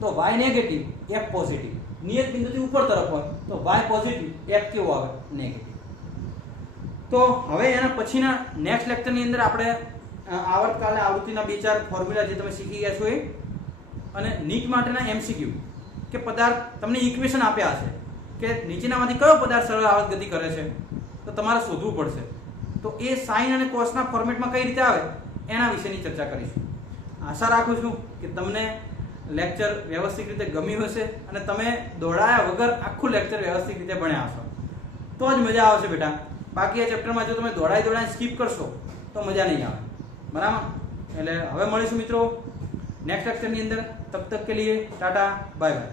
તો y નેગેટિવ, f પોઝિટિવ. નિયત બિંદુથી ઉપર તરફ હોય તો y પોઝિટિવ, f કેવો આવે? નેગેટિવ. તો હવે એના પછીના નેક્સ્ટ લેક્ચરની અંદર આપણે આવર્તકાળ અને આવૃત્તિના 2-4 ફોર્મ્યુલા જે તમે શીખી ગયા છો એ અને નીટ માટેના એમસીક્યુ કે પદાર્થ તમને ઇક્વેશન આપ્યા છે કે નીચેનામાંથી કયો પદાર્થ સરળ આવર્ત ગતિ કરે છે તો તમારે શોધવું પડશે. તો એ સાઇન અને કોસના ફોર્મેટમાં કઈ રીતે આવે એના વિશેની ચર્ચા કરીશું. આશા રાખું છું કે તમને લેક્ચર વ્યવસ્થિત રીતે ગમ્યું હશે અને તમે દોડાયા વગર આખું લેક્ચર વ્યવસ્થિત રીતે ભણ્યા હશો તો જ મજા આવશે બેટા. બાકી આ ચેપ્ટરમાં જો તમે દોડાઈ સ્કીપ કરશો તો મજા નહીં આવે. બરાબર? એટલે હવે મળીશું મિત્રો નેક્સ્ટ લેક્ચરની અંદર. તબ તક કે લીએ ટાટા, બાય બાય.